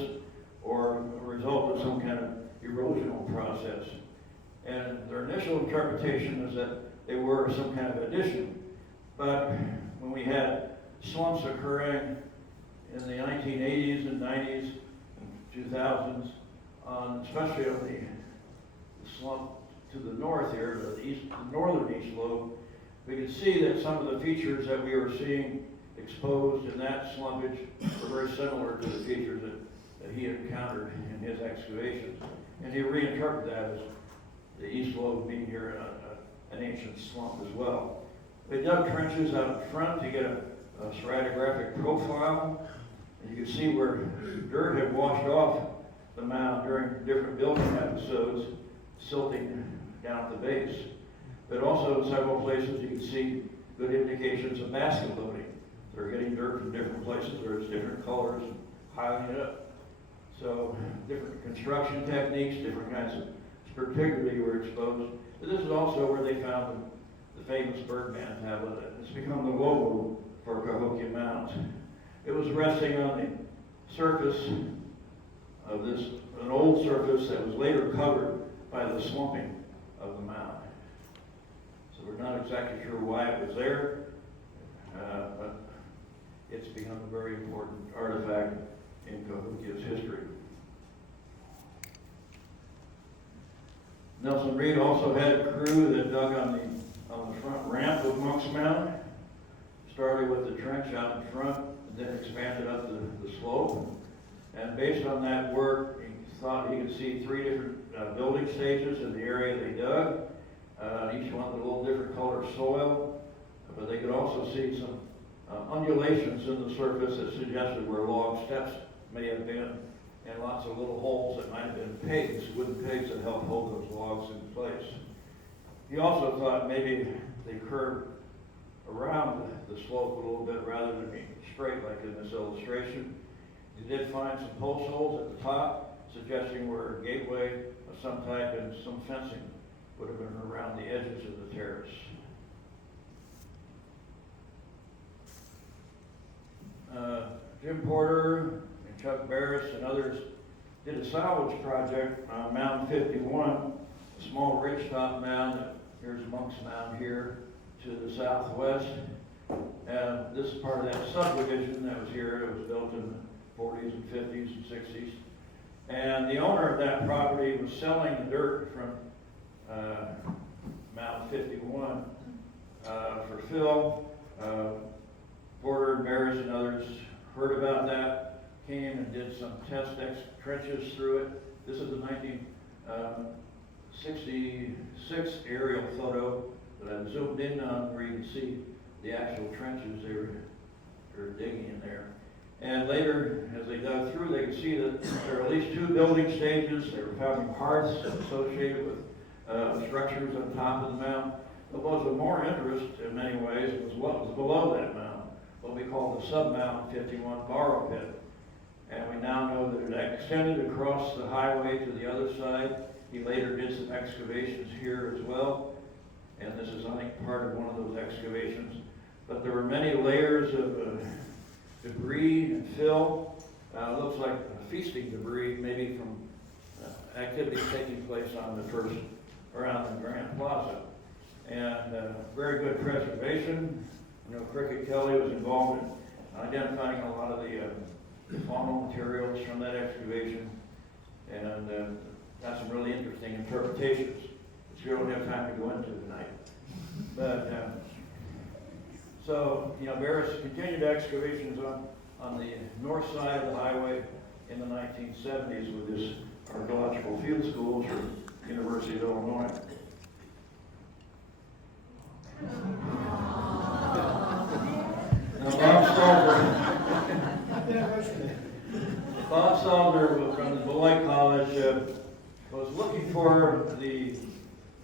or a result of some kind of erosional process. And their initial interpretation is that they were some kind of addition. But when we had slumps occurring in the 1980s and 90s and 2000s, especially on the slump to the north here, the northern east lobe, we could see that some of the features that we were seeing exposed in that slumpage were very similar to the features that he had encountered in his excavations. And he reinterpreted that as the east lobe being here an ancient slump as well. They dug trenches out in front to get a stratigraphic profile. And you can see where dirt had washed off the mound during different building episodes, silting down at the base. But also in several places you can see good indications of basket loading. They're getting dirt from different places where it's different colors, piling it up. So different construction techniques, different kinds of particularly were exposed. But this is also where they found the famous Birdman tablet. It's become the logo for Cahokia Mounds. It was resting on the surface of an old surface that was later covered by the slumping of the mound. So we're not exactly sure why it was there, but it's become a very important artifact in Cahokia's history. Nelson Reed also had a crew that dug on the front ramp of Monk's Mound, started with the trench out in front, and then expanded up the slope. And based on that work, he thought he could see 3 different building stages in the area they dug, each one with a little different color soil, but they could also see some undulations in the surface that suggested where log steps may have been, and lots of little holes that might have been pegs, wooden pegs that helped hold those logs in place. He also thought maybe they curved around the slope a little bit rather than being straight like in this illustration. He did find some post holes at the top, suggesting where a gateway of some type and some fencing would have been around the edges of the terrace. Jim Porter and Chuck Barris and others did a salvage project on Mound 51, a small ridgetop mound. Here's Monk's Mound here to the southwest. And this is part of that subdivision that was here. It was built in the 40s and 50s and 60s. And the owner of that property was selling the dirt from Mound 51 for fill. Porter and Barris and others heard about that, came and did some test trenches through it. This is the 1966 aerial photo that I zoomed in on where you can see the actual trenches they were digging in there. And later, as they dug through, they could see that there are at least 2 building stages. They were finding hearths associated with structures on top of the mound. But what was of more interest in many ways was what was below that mound, what we call the sub-mound 51 borrow pit. And we now know that it extended across the highway to the other side. He later did some excavations here as well. And this is, I think, part of one of those excavations. But there were many layers of debris and fill. It looks like feasting debris, maybe from activities taking place on the first, around the Grand Plaza. And very good preservation. You know, Cricket Kelly was involved in identifying a lot of the faunal materials from that excavation. And got some really interesting interpretations, which we don't have time to go into tonight. But, so, you know, Barris continued excavations on the north side of the highway in the 1970s with his Archaeological Field Schools or University of Illinois. Now, Bob Stalder from the Beloit College was looking for the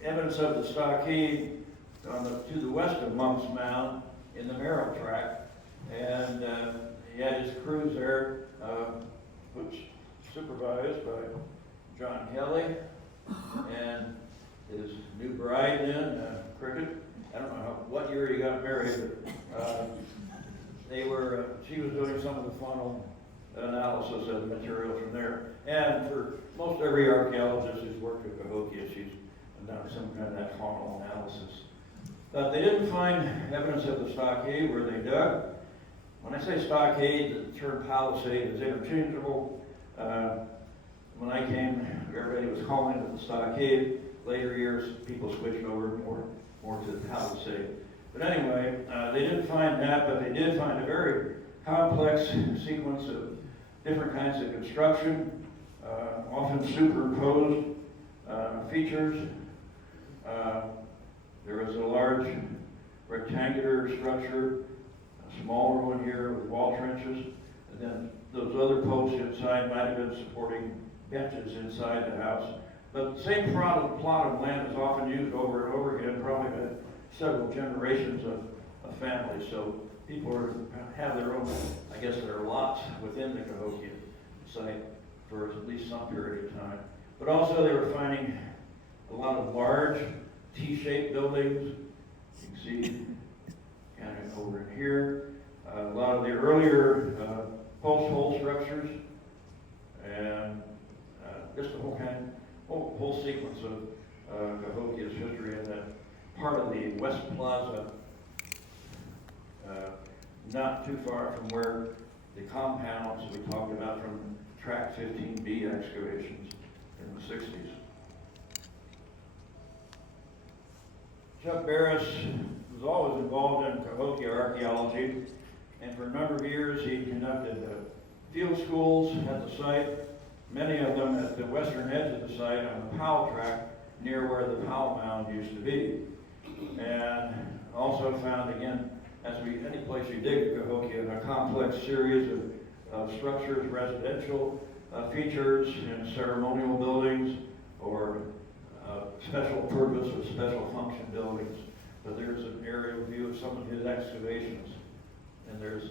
evidence of the stockade to the west of Mounds Mound in the Merrill tract, and he had his crews there, which supervised by John Kelly and his new bride then, Cricket. I don't know what year he got married, but she was doing some of the faunal analysis of the material from there. And for most every archaeologist who's worked at Cahokia, she's done some kind of that faunal analysis. But they didn't find evidence of the stockade where they dug. When I say stockade, the term palisade is interchangeable. When I came, everybody was calling it the stockade. Later years, people switched over more to the palisade. But anyway, they didn't find that, but they did find a very complex sequence of different kinds of construction, often superimposed features. There was a large rectangular structure, a smaller one here with wall trenches, and then those other posts inside might have been supporting benches inside the house. But the same plot of land is often used over and over again, probably by several generations of families. So people have their own, I guess, their lots within the Cahokia site for at least some period of time. But also they were finding a lot of large T-shaped buildings. You can see kind of over in here. A lot of the earlier post-hole structures, and just a whole sequence of Cahokia's history in that part of the West Plaza, not too far from where the compounds we talked about from Tract 15B excavations in the 60s. Chuck Barris was always involved in Cahokia archaeology, and for a number of years he conducted field schools at the site, many of them at the western edge of the site on the Powell tract near where the Powell Mound used to be. And also found, again, any place you dig at Cahokia, a complex series of structures, residential features, and ceremonial buildings, or special purpose or special function buildings. But there's an aerial view of some of his excavations. And there's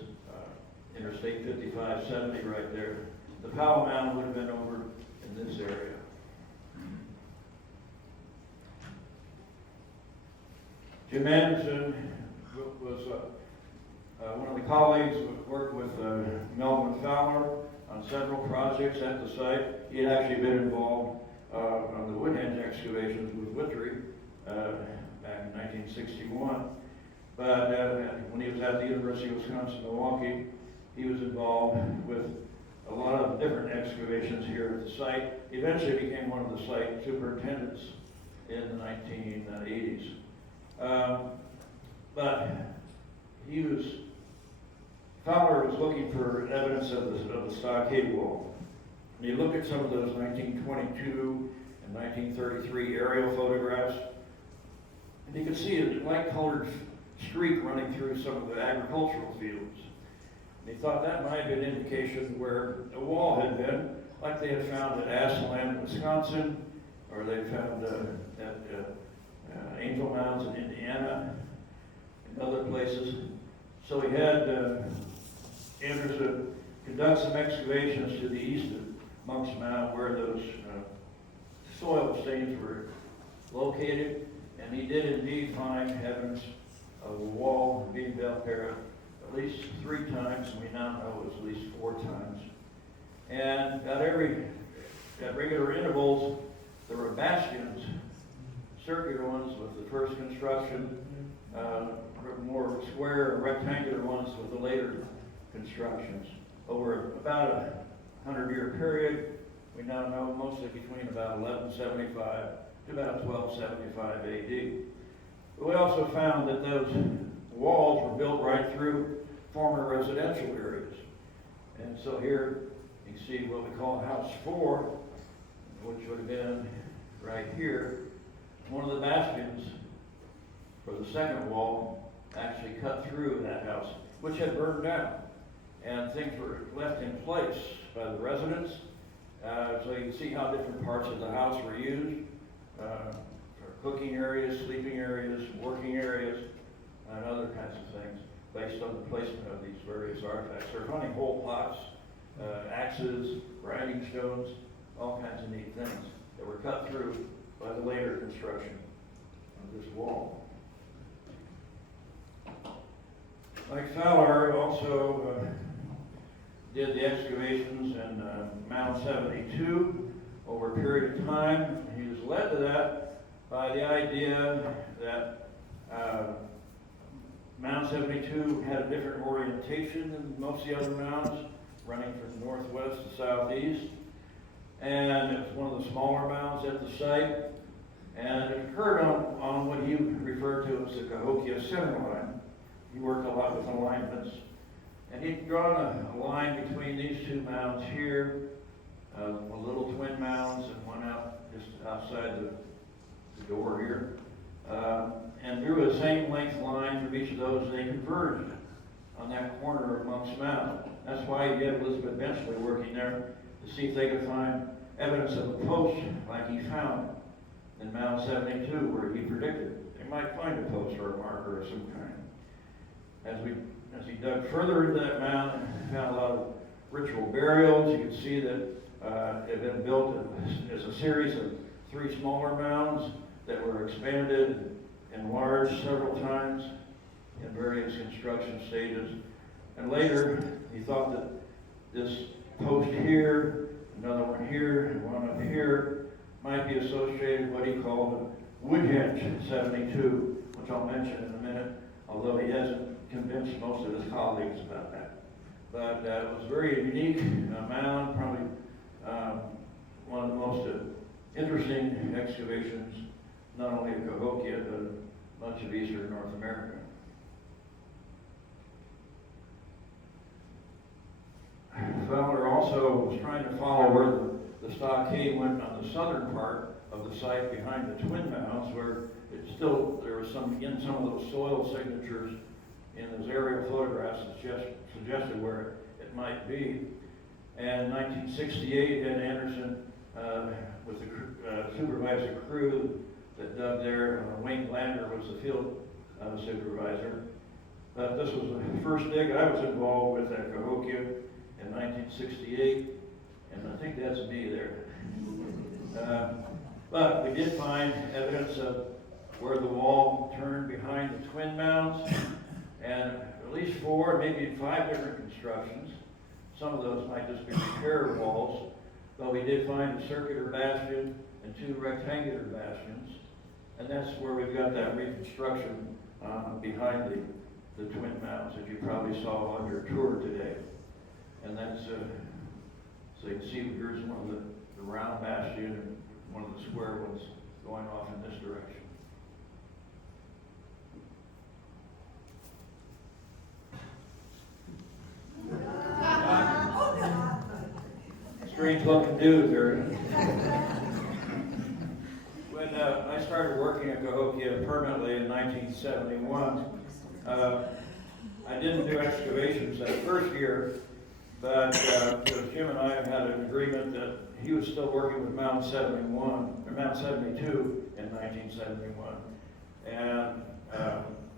Interstate 5570 right there. The Powell Mound would have been over in this area. Jim Anderson was one of the colleagues who worked with Melvin Fowler on several projects at the site. He had actually been involved on the Woodhenge excavations with Wittery back in 1961. But when he was at the University of Wisconsin-Milwaukee, he was involved with a lot of different excavations here at the site. He eventually became one of the site superintendents in the 1980s. But Fowler was looking for evidence of the stockade wall. And he looked at some of those 1922 and 1933 aerial photographs, and you could see a light-colored streak running through some of the agricultural fields. And he thought that might have been an indication where a wall had been, like they had found at Ashland, Wisconsin, or they found at Angel Mounds in Indiana, and other places. So we had Anderson conduct some excavations to the east of Monk's Mound where those soil stains were located, and he did indeed find evidence of a wall being built there at least 3 times, and we now know it was at least 4 times. And at regular intervals, there were bastions, circular ones with the first construction, more square and rectangular ones with the later constructions. Over about a 100-year period, we now know mostly between about 1175 to about 1275 AD. But we also found that those walls were built right through former residential areas. And so here you can see what we call House 4, which would have been right here. One of the bastions for the second wall actually cut through that house, which had burned down. And things were left in place by the residents. So you can see how different parts of the house were used for cooking areas, sleeping areas, working areas, and other kinds of things based on the placement of these various artifacts. There are hunting hole pots, axes, grinding stones, all kinds of neat things that were cut through by the later construction of this wall. Mike Fowler also did the excavations in Mound 72 over a period of time. He was led to that by the idea that Mound 72 had a different orientation than most of the other mounds, running from northwest to southeast. And it was one of the smaller mounds at the site. And it occurred on what he referred to as the Cahokia center line. He worked a lot with alignments. And he'd drawn a line between these 2 mounds here, little twin mounds, and one out just outside the door here. And drew a same length line for each of those. They converged on that corner of Monk's Mound. That's why you had Elizabeth Benchley working there to see if they could find evidence of a post like he found in Mound 72, where he predicted they might find a post or a marker of some kind. As he dug further into that mound and found a lot of ritual burials, you could see that it had been built as a series of 3 smaller mounds that were expanded, enlarged several times in various construction stages. And later, he thought that this post here, another one here, and one up here, might be associated with what he called Woodhenge 72, which I'll mention in a minute, although he hasn't convinced most of his colleagues about that. But it was a very unique mound, probably one of the most interesting excavations, not only of Cahokia, but much of eastern North America. Fowler also was trying to follow where the stockade went on the southern part of the site behind the twin mounds, where there was some of those soil signatures in those aerial photographs that suggested where it might be. And in 1968, Ed Anderson, with the supervisor crew that dug there, Wayne Lander was the field supervisor. But this was the first dig I was involved with at Cahokia in 1968, and I think that's me there. But we did find evidence of where the wall turned behind the twin mounds, and at least 4, maybe 5 different constructions. Some of those might just be repair walls, but we did find a circular bastion and 2 rectangular bastions, and that's where we've got that reconstruction behind the twin mounds that you probably saw on your tour today. And that's, so you can see here's one of the round bastion and one of the square ones going off in this direction. Strange looking dude there. When I started working at Cahokia permanently in 1971, I didn't do excavations that first year, but Jim and I had an agreement that he was still working with Mound 71, or Mound 72 in 1971. And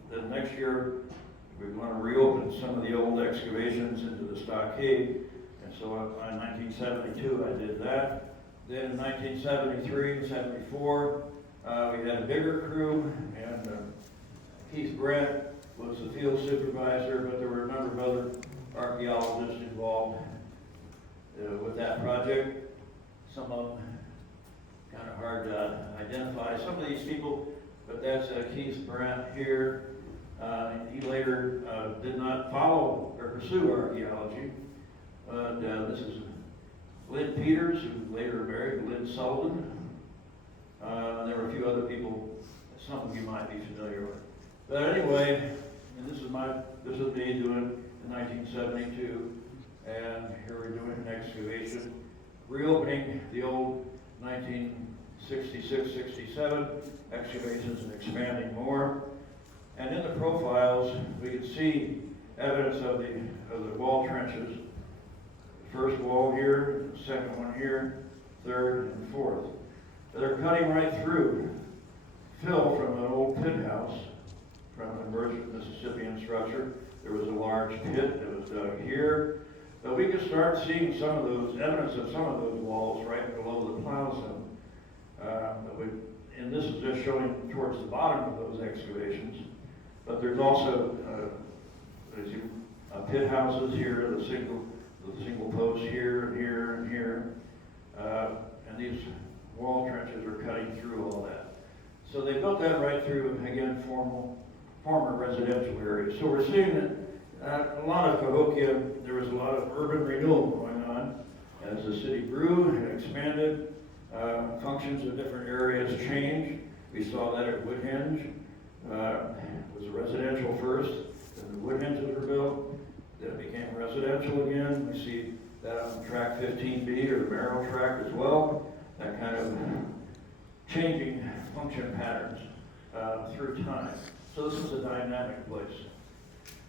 the next year, we want to reopen some of the old excavations into the stockade. And so in 1972, I did that. Then in 1973 and 74, we had a bigger crew, and Keith Brent was the field supervisor, but there were a number of other archaeologists involved with that project. Some of them kind of hard to identify. Some of these people, but that's Keith Brent here. He later did not follow or pursue archaeology. But this is Lynn Peters, who later married Lynn Sullivan. There were a few other people, some of you might be familiar with. But anyway, and this is me doing in 1972, and here we're doing an excavation, reopening the old 1966-67 excavations and expanding more. And in the profiles, we can see evidence of the wall trenches. First wall here, second one here, third and fourth. They're cutting right through fill from an old pit house from an emergent Mississippian structure. There was a large pit that was dug here. But we could start seeing some of those, evidence of some of those walls right below the plow zone. And this is just showing towards the bottom of those excavations. But there's also pit houses here, the single posts here and here and here. And these wall trenches are cutting through all that. So they built that right through, again, former residential areas. So we're seeing that a lot of Cahokia, there was a lot of urban renewal going on as the city grew and expanded. Functions of different areas changed. We saw that at Woodhenge. It was residential first, then the Woodhenges were built, then it became residential again. We see that on track 15B or the Merrill track as well. That kind of changing function patterns through time. So this was a dynamic place.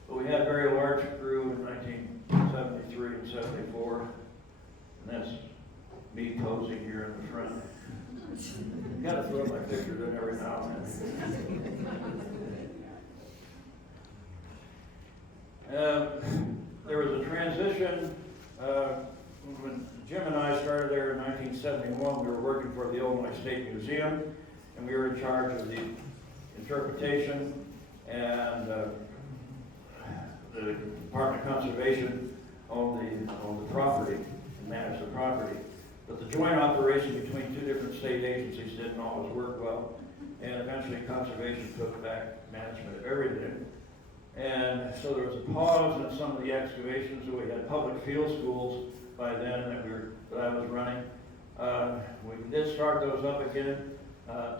But we had a very large crew in 1973 and 74, and that's me posing here in the front. Got to throw my pictures in every now and then. There was a transition when Jim and I started there in 1971. We were working for the Illinois State Museum, and we were in charge of the interpretation, and the Department of Conservation owned the property and managed the property. But the joint operation between two different state agencies didn't always work well, and eventually Conservation took back management of everything. And so there was a pause in some of the excavations. So we had public field schools by then that I was running. We did start those up again.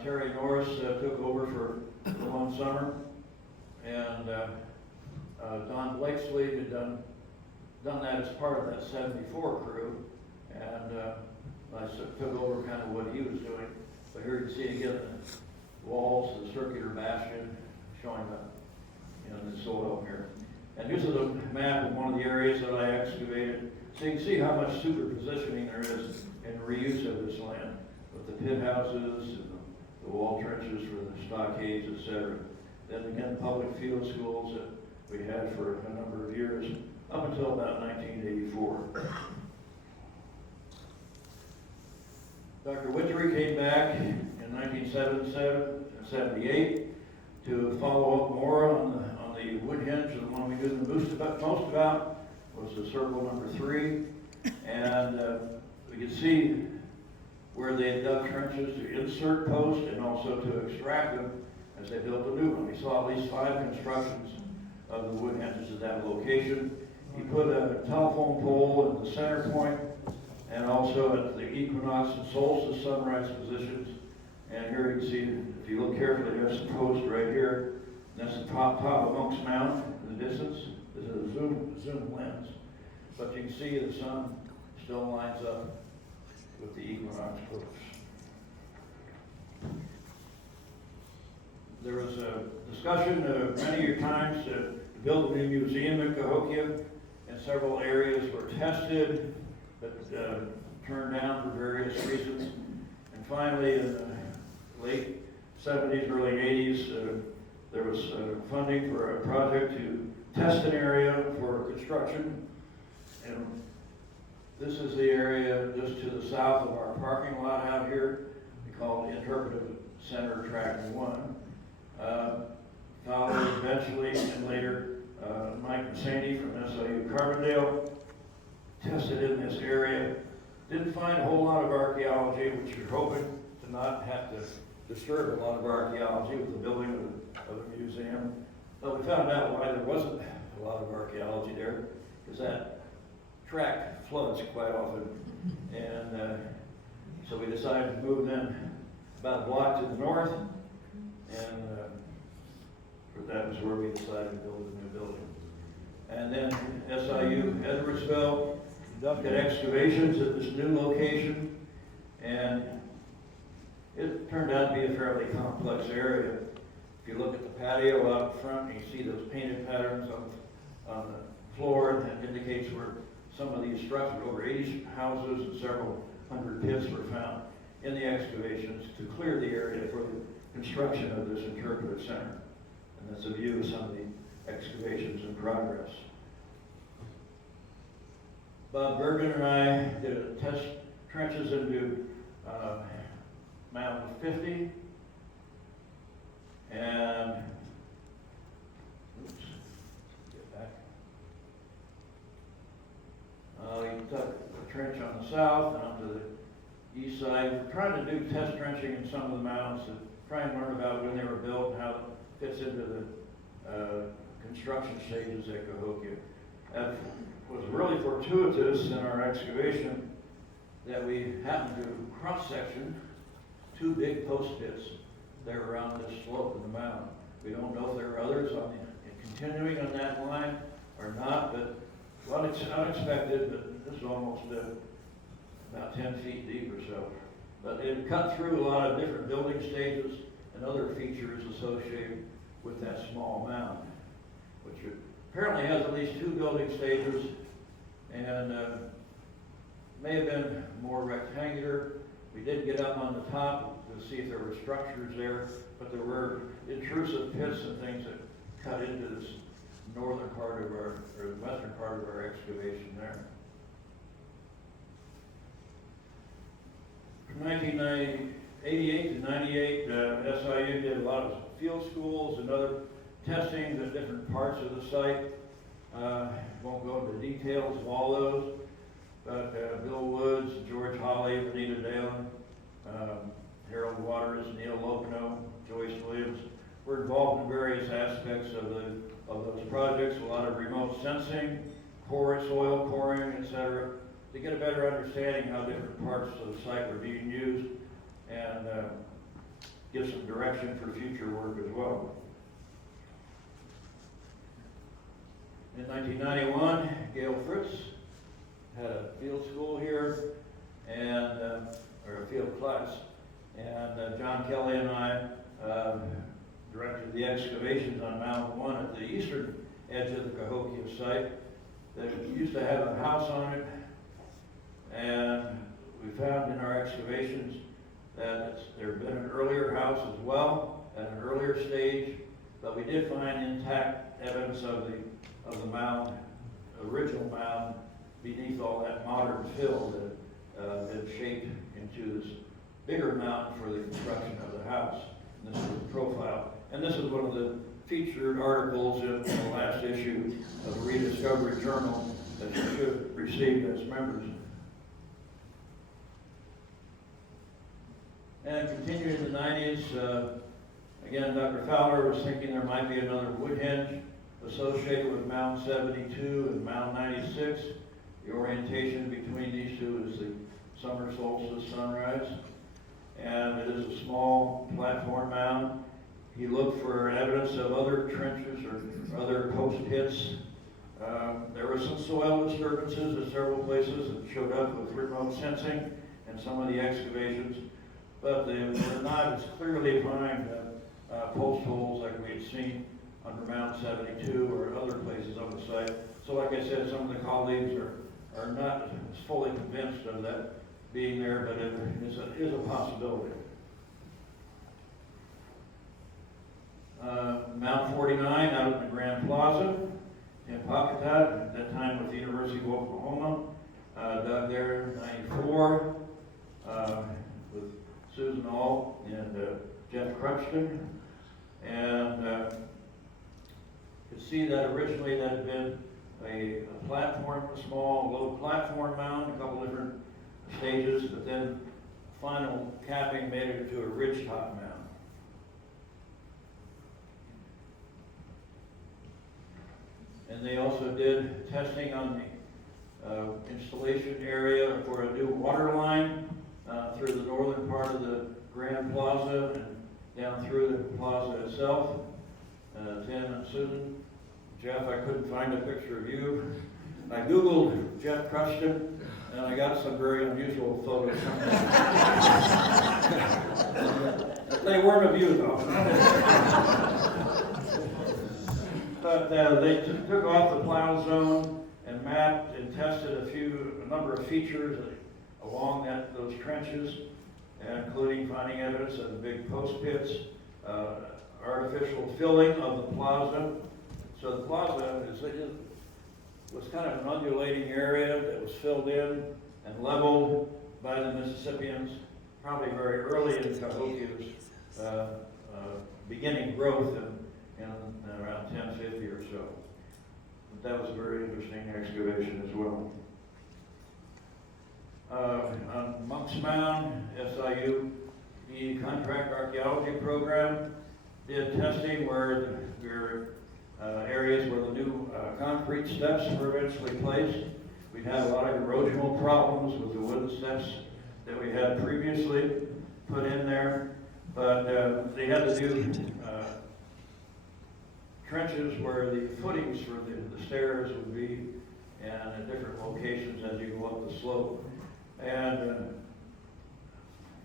Terry Norris took over for one summer, and Don Blakesley had done that as part of that 74 crew, and I took over kind of what he was doing. But here you can see again the walls, the circular bastion, showing the soil here. And here's a map of one of the areas that I excavated. So you can see how much superpositioning there is in reuse of this land, with the pit houses and the wall trenches for the stockades, etc. Then again, public field schools that we had for a number of years, up until about 1984. Dr. Wittery came back in 1977 and 78 to follow up more on the Woodhenge. The one we knew the most about was the circle number 3. And we could see where they had dug trenches to insert posts and also to extract them as they built a new one. We saw at least 5 constructions of the Woodhenges at that location. He put a telephone pole in the center point, and also at the equinox and solstice sunrise positions. And here you can see, if you look carefully, there's a post right here. That's the top of Monk's Mound in the distance. This is a zoom lens. But you can see the sun still lines up with the equinox posts. There was a discussion many times to build a new museum in Cahokia, and several areas were tested, but turned down for various reasons. And finally, in the late 70s, early 80s, there was funding for a project to test an area for construction. And this is the area just to the south of our parking lot out here. We call it the Interpretive Center Track 1. Followed eventually, and later, Mike and Sandy from SIU Carbondale tested in this area. Didn't find a whole lot of archaeology, which you're hoping to not have to disturb a lot of archaeology with the building of a museum. But we found out why there wasn't a lot of archaeology there, because that track floods quite often. And so we decided to move them about a block to the north, and that was where we decided to build a new building. And then SIU Edwardsville conducted excavations at this new location, and it turned out to be a fairly complex area. If you look at the patio out front, you see those painted patterns on the floor, and that indicates where some of these structures, over 80 houses and several hundred pits were found in the excavations to clear the area for the construction of this interpretive center. And that's a view of some of the excavations in progress. Bob Bergen and I did a test trenches into Mound 50, and oops, get back. We took a trench on the south and onto the east side. We're trying to do test trenching in some of the mounds to try and learn about when they were built and how it fits into the construction stages at Cahokia. That was really fortuitous in our excavation that we happened to cross-section two big post pits there around this slope of the mound. We don't know if there are others continuing on that line or not, but well, it's unexpected, but this is almost about 10 feet deep or so. But it cut through a lot of different building stages and other features associated with that small mound, which apparently has at least two building stages and may have been more rectangular. We did get up on the top to see if there were structures there, but there were intrusive pits and things that cut into this northern part of our, or the western part of our excavation there. From 1988 to 98, SIU did a lot of field schools and other testings at different parts of the site. Won't go into details of all those, but Bill Woods, George Hawley, Anita Dalen, Harold Waters, Neil Lopino, Joyce Williams were involved in various aspects of those projects, a lot of remote sensing, soil coring, etc., to get a better understanding how different parts of the site were being used and give some direction for future work as well. In 1991, Gail Fritz had a field school here, and or a field class, and John Kelly and I directed the excavations on Mound 1 at the eastern edge of the Cahokia site. That used to have a house on it, and we found in our excavations that there had been an earlier house as well at an earlier stage, but we did find intact evidence of the mound, original mound, beneath all that modern fill that had shaped into this bigger mound for the construction of the house. And this is the profile. And this is one of the featured articles in the last issue of the Rediscovery Journal that you should receive as members. And continuing in the 90s, again, Dr. Fowler was thinking there might be another wood hinge associated with Mound 72 and Mound 96. The orientation between these two is the summer solstice sunrise. And it is a small platform mound. He looked for evidence of other trenches or other post hits. There were some soil disturbances at several places that showed up with remote sensing and some of the excavations, but they were not as clearly defined post holes like we had seen under Mound 72 or other places on the site. So like I said, some of the colleagues are not fully convinced of that being there, but it is a possibility. Mount 49 out in the Grand Plaza in Cahokia, at that time with the University of Oklahoma, dug there in '94 with Susan All and Jeff Crutchton, and could see that originally that had been a platform, a small low platform mound, a couple different stages, but then final capping made it into a ridgetop mound. And they also did testing on the installation area for a new water line through the northern part of the Grand Plaza and down through the plaza itself. Tim and Susan, Jeff, I couldn't find a picture of you. I Googled Jeff Crutchton, and I got some very unusual photos. They weren't of you, though. But they took off the plow zone and mapped and tested a number of features along those trenches, including finding evidence of the big post pits, artificial filling of the plaza. So the plaza was kind of an undulating area that was filled in and leveled by the Mississippians, probably very early in Cahokia's beginning growth in around 1050 or so. But that was a very interesting excavation as well. On Monk's Mound, SIU, the contract archaeology program did testing where there were areas where the new concrete steps were eventually placed. We had a lot of erosional problems with the wooden steps that we had previously put in there, but they had to do trenches where the footings for the stairs would be, and at different locations as you go up the slope. And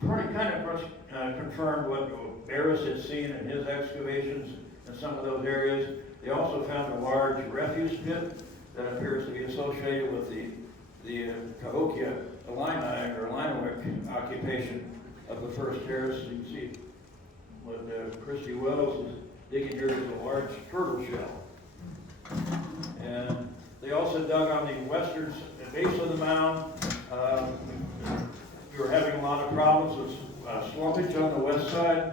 kind of confirmed what Barris had seen in his excavations in some of those areas. They also found a large refuse pit that appears to be associated with the Cahokia Illini or Illinois occupation of the first terrace. You can see what Christy Wells is digging here is a large turtle shell. And they also dug on the western base of the mound. We were having a lot of problems with slumpage on the west side,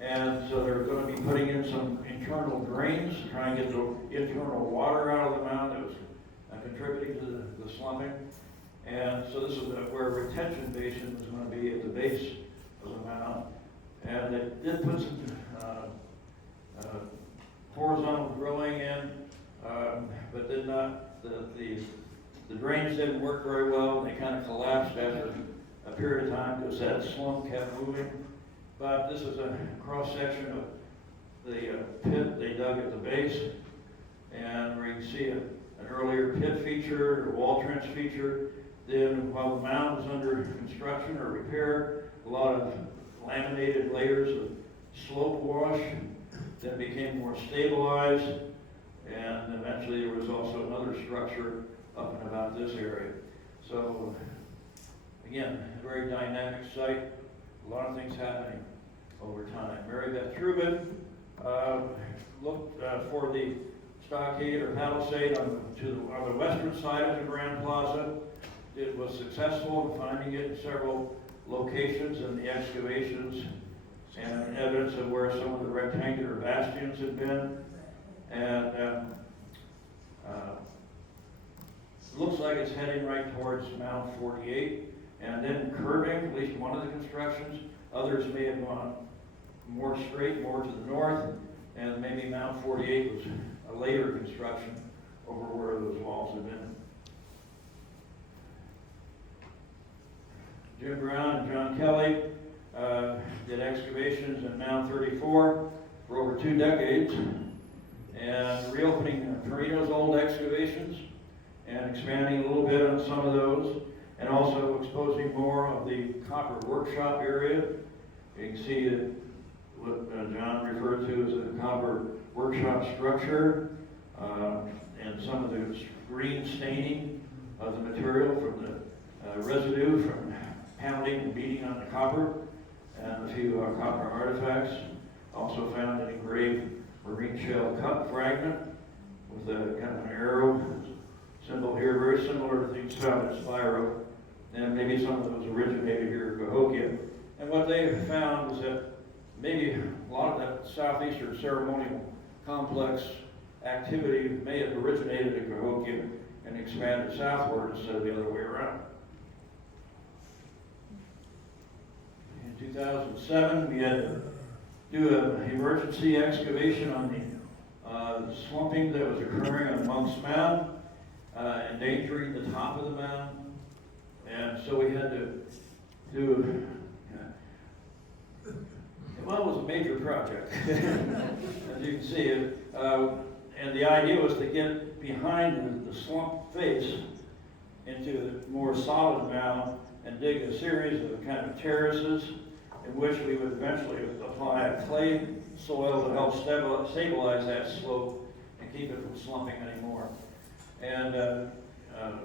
and so they're going to be putting in some internal drains to try and get the internal water out of the mound that was contributing to the slumping. And so this is where a retention basin was going to be at the base of the mound. And they did put some horizontal drilling in, but did not, the drains didn't work very well. They kind of collapsed after a period of time because that slump kept moving. But this is a cross section of the pit they dug at the base, and where you can see an earlier pit feature, a wall trench feature. Then while the mound was under construction or repair, a lot of laminated layers of slope wash that became more stabilized, and eventually there was also another structure up and about this area. So again, a very dynamic site, a lot of things happening over time. Mary Beth Trubin looked for the stockade or palisade on the western side of the Grand Plaza. It was successful in finding it in several locations in the excavations and evidence of where some of the rectangular bastions had been. And looks like it's heading right towards Mount 48, and then curving, at least one of the constructions. Others may have gone more straight, more to the north, and maybe Mount 48 was a later construction over where those walls had been. Jim Brown and John Kelly did excavations in Mount 34 for over 2 decades, and reopening Perino's old excavations and expanding a little bit on some of those, and also exposing more of the copper workshop area. You can see what John referred to as a copper workshop structure, and some of the green staining of the material from the residue from pounding and beating on the copper, and a few copper artifacts. Also found an engraved marine shell cup fragment with a kind of an arrow symbol here, very similar to things found in Spiro, and maybe some of those originated here at Cahokia. And what they found was that maybe a lot of that southeastern ceremonial complex activity may have originated at Cahokia and expanded southward instead of the other way around. In 2007, we had to do an emergency excavation on the slumping that was occurring on Monk's Mound, endangering the top of the mound. And so we had to do, well, it was a major project, as you can see. And the idea was to get behind the slump face into the more solid mound and dig a series of kind of terraces in which we would eventually apply a clay soil to help stabilize that slope and keep it from slumping anymore. And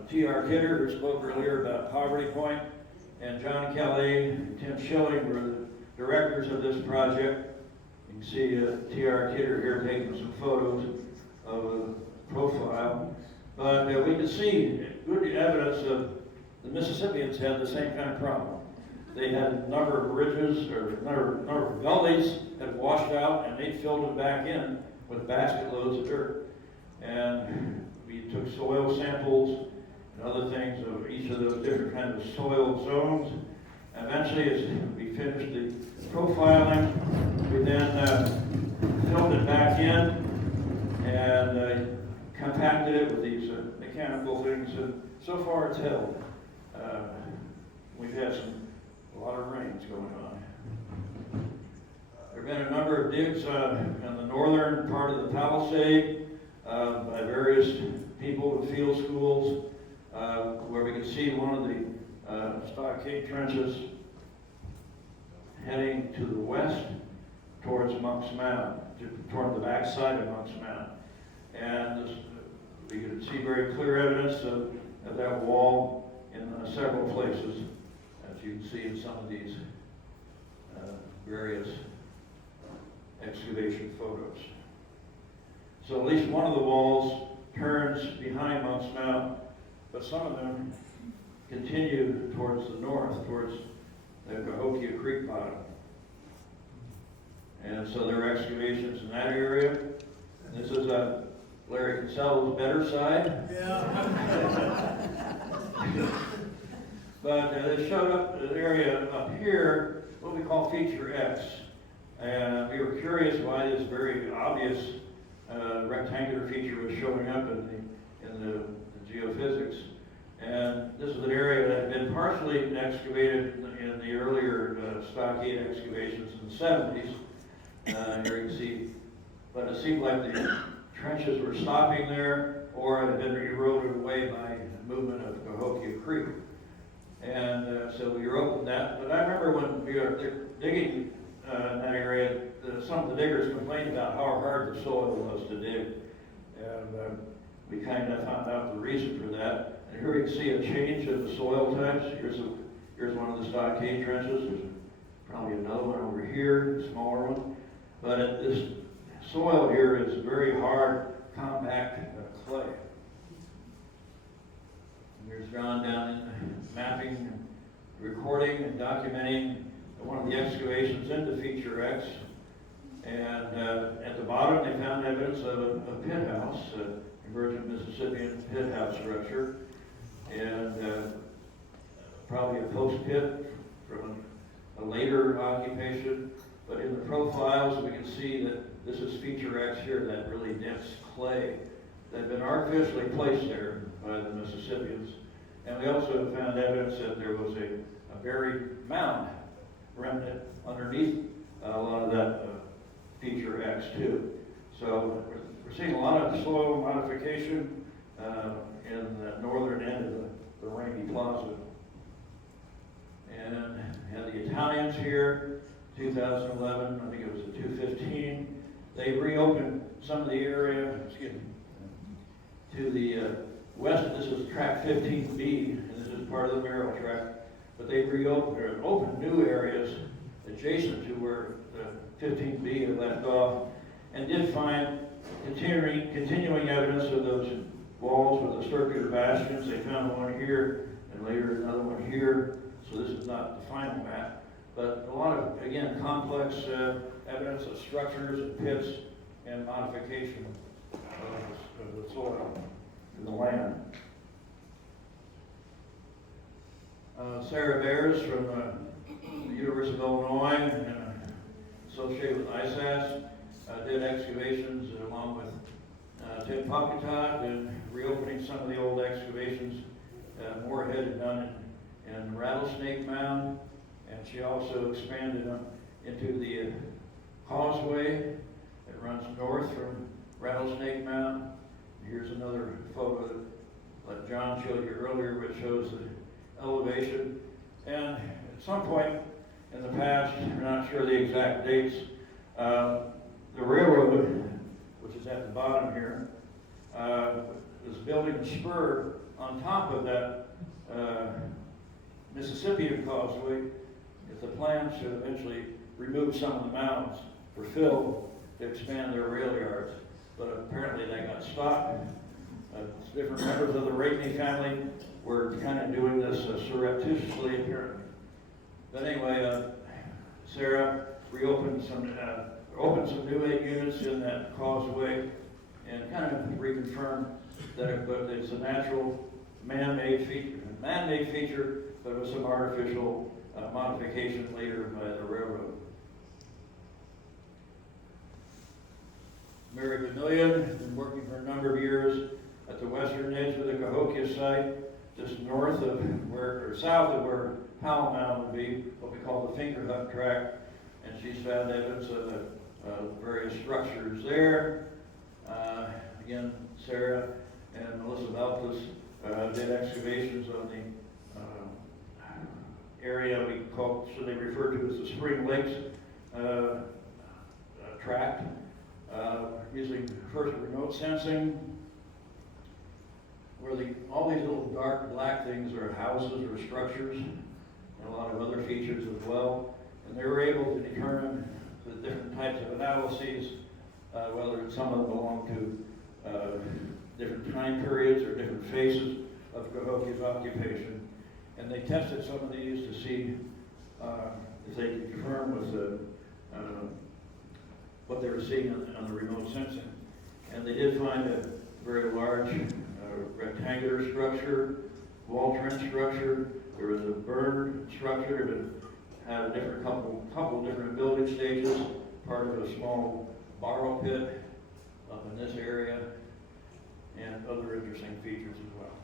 T.R. Kidder, who spoke earlier about Poverty Point, and John Kelly and Tim Schilling were the directors of this project. You can see T.R. Kidder here taking some photos of a profile. But we can see good evidence of the Mississippians had the same kind of problem. They had a number of ridges or a number of gullies that washed out, and they filled them back in with basket loads of dirt. And we took soil samples and other things of each of those different kinds of soil zones. Eventually, as we finished the profiling, we then filled it back in and compacted it with these mechanical things, and so far it's held. We've had a lot of rains going on. There have been a number of digs in the northern part of the Palisade by various people with field schools, where we can see one of the stockade trenches heading to the west towards Monk's Mound, toward the back side of Monk's Mound. And we can see very clear evidence of that wall in several places, as you can see in some of these various excavation photos. So at least one of the walls turns behind Monk's Mound, but some of them continue towards the north, towards the Cahokia Creek bottom. And so there are excavations in that area. This is Larry Kinsella's better side. Yeah. But it showed up an area up here, what we call Feature X. And we were curious why this very obvious rectangular feature was showing up in the geophysics. And this is an area that had been partially excavated in the earlier stockade excavations in the 70s. Here you can see, but it seemed like the trenches were stopping there, or had been eroded away by the movement of Cahokia Creek. And so we opened that. But I remember when we were digging in that area, some of the diggers complained about how hard the soil was to dig. And we kind of found out the reason for that. And here you can see a change in the soil types. Here's one of the stockade trenches. There's probably another one over here, a smaller one. But this soil here is very hard, compact clay. And here's John down in mapping, recording, and documenting one of the excavations into Feature X. And at the bottom, they found evidence of a pit house, emergent Mississippian pit house structure, and probably a post pit from a later occupation. But in the profiles, we can see that this is Feature X here, that really dense clay that had been artificially placed there by the Mississippians. And we also found evidence that there was a buried mound remnant underneath a lot of that Feature X too. So we're seeing a lot of soil modification in the northern end of the Rainy Plaza. And had the Italians here, 2011, I think it was a 215. They reopened some of the area, to the west. This is track 15B, and this is part of the Merrill track. but they reopened or opened new areas adjacent to where the 15B had left off, and did find continuing evidence of those walls with the circular bastions. They found one here, and later another one here. So this is not the final map, but a lot of, again, complex evidence of structures and pits and modification of the soil in the land. Sarah Bears from the University of Illinois, associated with ISAS, did excavations along with Ted Pocketot and reopening some of the old excavations. Moorhead had done in Rattlesnake Mound, and she also expanded into the causeway that runs north from Rattlesnake Mound. Here's another photo that John showed you earlier, which shows the elevation. And at some point in the past, we're not sure the exact dates, the railroad, which is at the bottom here, was building a spur on top of that Mississippian causeway, with the plans to eventually remove some of the mounds for fill to expand their rail yards. But apparently they got stopped. Different members of the Ratney family were kind of doing this surreptitiously, apparently. But anyway, Sarah reopened opened some new 8 units in that causeway, and kind of reconfirmed that it's a natural man-made feature, but with some artificial modification later by the railroad. Mary Vermillion has been working for a number of years at the western edge of the Cahokia site, just north of or south of where Powell Mound would be, what we call the Finger Hut tract, and she's found evidence of various structures there. Again, Sarah and Melissa Valpus did excavations on the area so they refer to as the Spring Lakes tract, using first remote sensing, where all these little dark black things are houses or structures, and a lot of other features as well. And they were able to determine the different types of analyses, whether some of them belong to different time periods or different phases of Cahokia's occupation. And they tested some of these to see if they could confirm with what they were seeing on the remote sensing. And they did find a very large rectangular structure, wall trench structure. There was a burned structure that had a different couple different building stages, part of a small borrow pit up in this area, and other interesting features as well.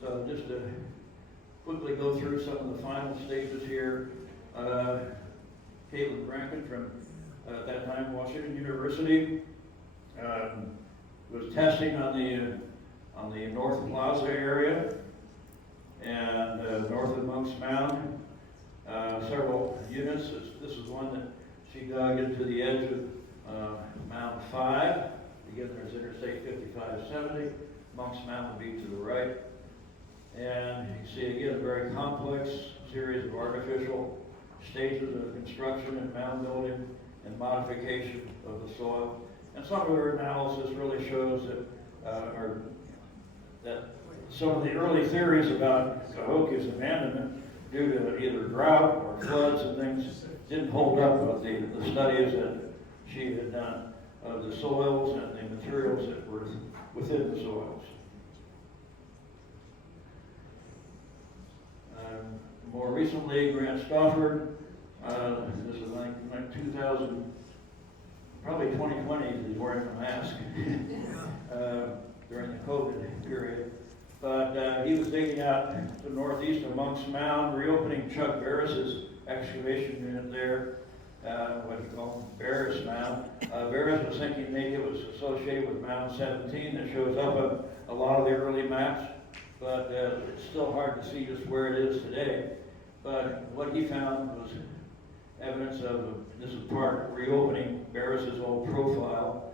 So just to quickly go through some of the final stages here. Caitlin Rankin from, at that time, Washington University, was testing on the North Plaza area and north of Monk's Mound. Several units. This is one that she dug into the edge of Mound 5. Again, there's Interstate 5570. Monk's Mound would be to the right. And you can see again a very complex series of artificial stages of construction and mound building and modification of the soil. And some of their analysis really shows that some of the early theories about Cahokia's abandonment due to either drought or floods and things didn't hold up with the studies that she had done of the soils and the materials that were within the soils. More recently, Grant Stauffer, this is like 2000, probably 2020, he's wearing a mask during the COVID period. But he was digging out to northeast of Monk's Mound, reopening Chuck Barris's excavation unit there, what he called Barris Mound. Barris was thinking maybe it was associated with Mound 17 that shows up on a lot of the early maps, but it's still hard to see just where it is today. But what he found was evidence of, this is part reopening Barris's old profile.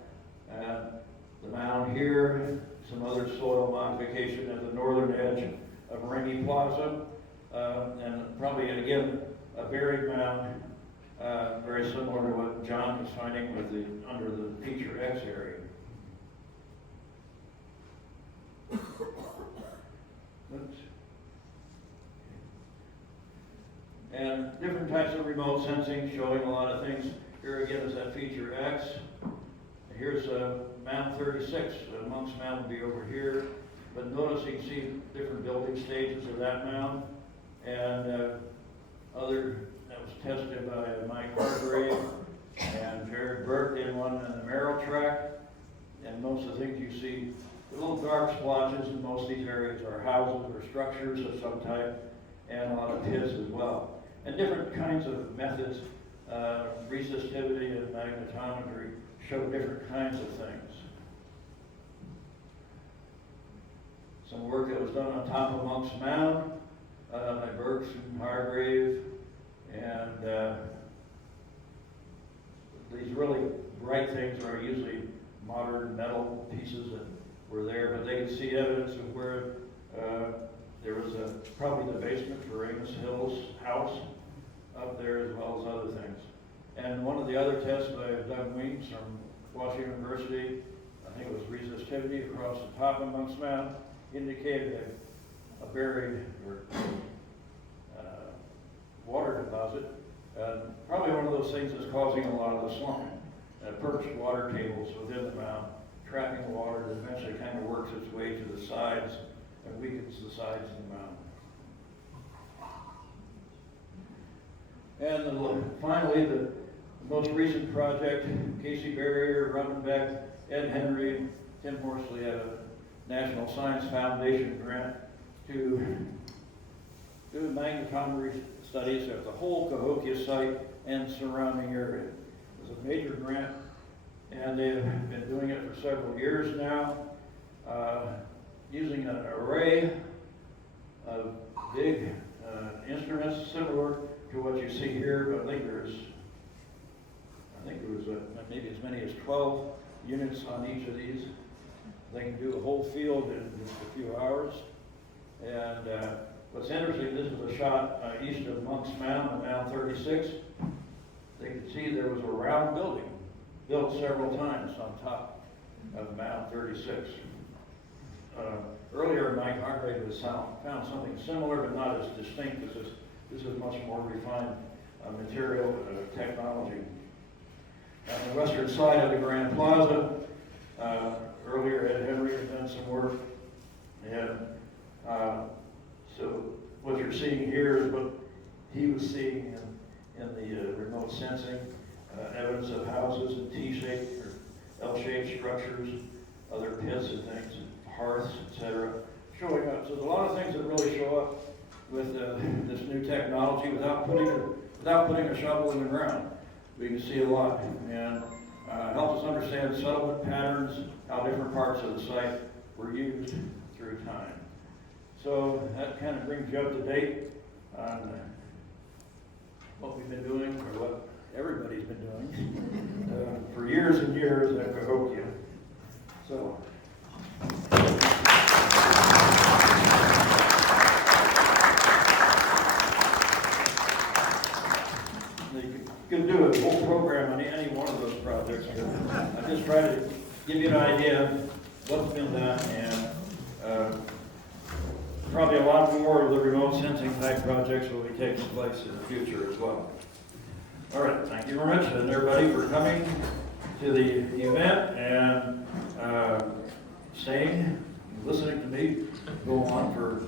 The mound here, some other soil modification at the northern edge of Ringy Plaza, and probably, again, a buried mound, very similar to what John was finding with under the Feature X area. Oops. And different types of remote sensing, showing a lot of things. Here again is that Feature X. Here's Mound 36. Monk's Mound would be over here. But notice you can see different building stages of that mound. And that was tested by Mike Hargrave and Jared Burke did one on the Merrill track. And most of the things you see, the little dark splotches in most of these areas are houses or structures of some type, and a lot of pits as well. And different kinds of methods, resistivity and magnetometry, show different kinds of things. Some work that was done on top of Monk's Mound by Burks and Hargrave, and these really bright things are usually modern metal pieces that were there, but they can see evidence of where there was probably the basement for Amos Hill's house up there, as well as other things. And one of the other tests by Doug Weems from Washington University, I think it was resistivity across the top of Monk's Mound, indicated a buried or water deposit. Probably one of those things that's causing a lot of the slumping. Perched water tables within the mound, trapping the water that eventually kind of works its way to the sides and weakens the sides of the mound. And finally, the most recent project, Casey Barrier, Rundenbeck, Ed Henry, Tim Horsley had a National Science Foundation grant to do magnetometry studies of the whole Cahokia site and surrounding area. It was a major grant, and they've been doing it for several years now, using an array of big instruments similar to what you see here, but I think there was maybe as many as 12 units on each of these. They can do the whole field in just a few hours. And what's interesting, this is a shot east of Monk's Mound, on Mound 36. They can see there was a round building built several times on top of Mound 36. Earlier, Mike Hargrave has found something similar, but not as distinct as this. This is much more refined material technology. On the western side of the Grand Plaza, earlier Ed Henry had done some work, and so what you're seeing here is what he was seeing in the remote sensing, evidence of houses and T-shaped or L-shaped structures, other pits and things, hearths, etc., showing up. So there's a lot of things that really show up with this new technology without putting a shovel in the ground. We can see a lot, and helps us understand settlement patterns, how different parts of the site were used through time. So that kind of brings you up to date on what we've been doing, or what everybody's been doing for years and years at Cahokia. So. You could do a whole program on any one of those projects. I just try to give you an idea of what's been done, and probably a lot more of the remote sensing type projects will be taking place in the future as well. All right, thank you very much, and everybody, for coming to the event and staying, listening to me go on for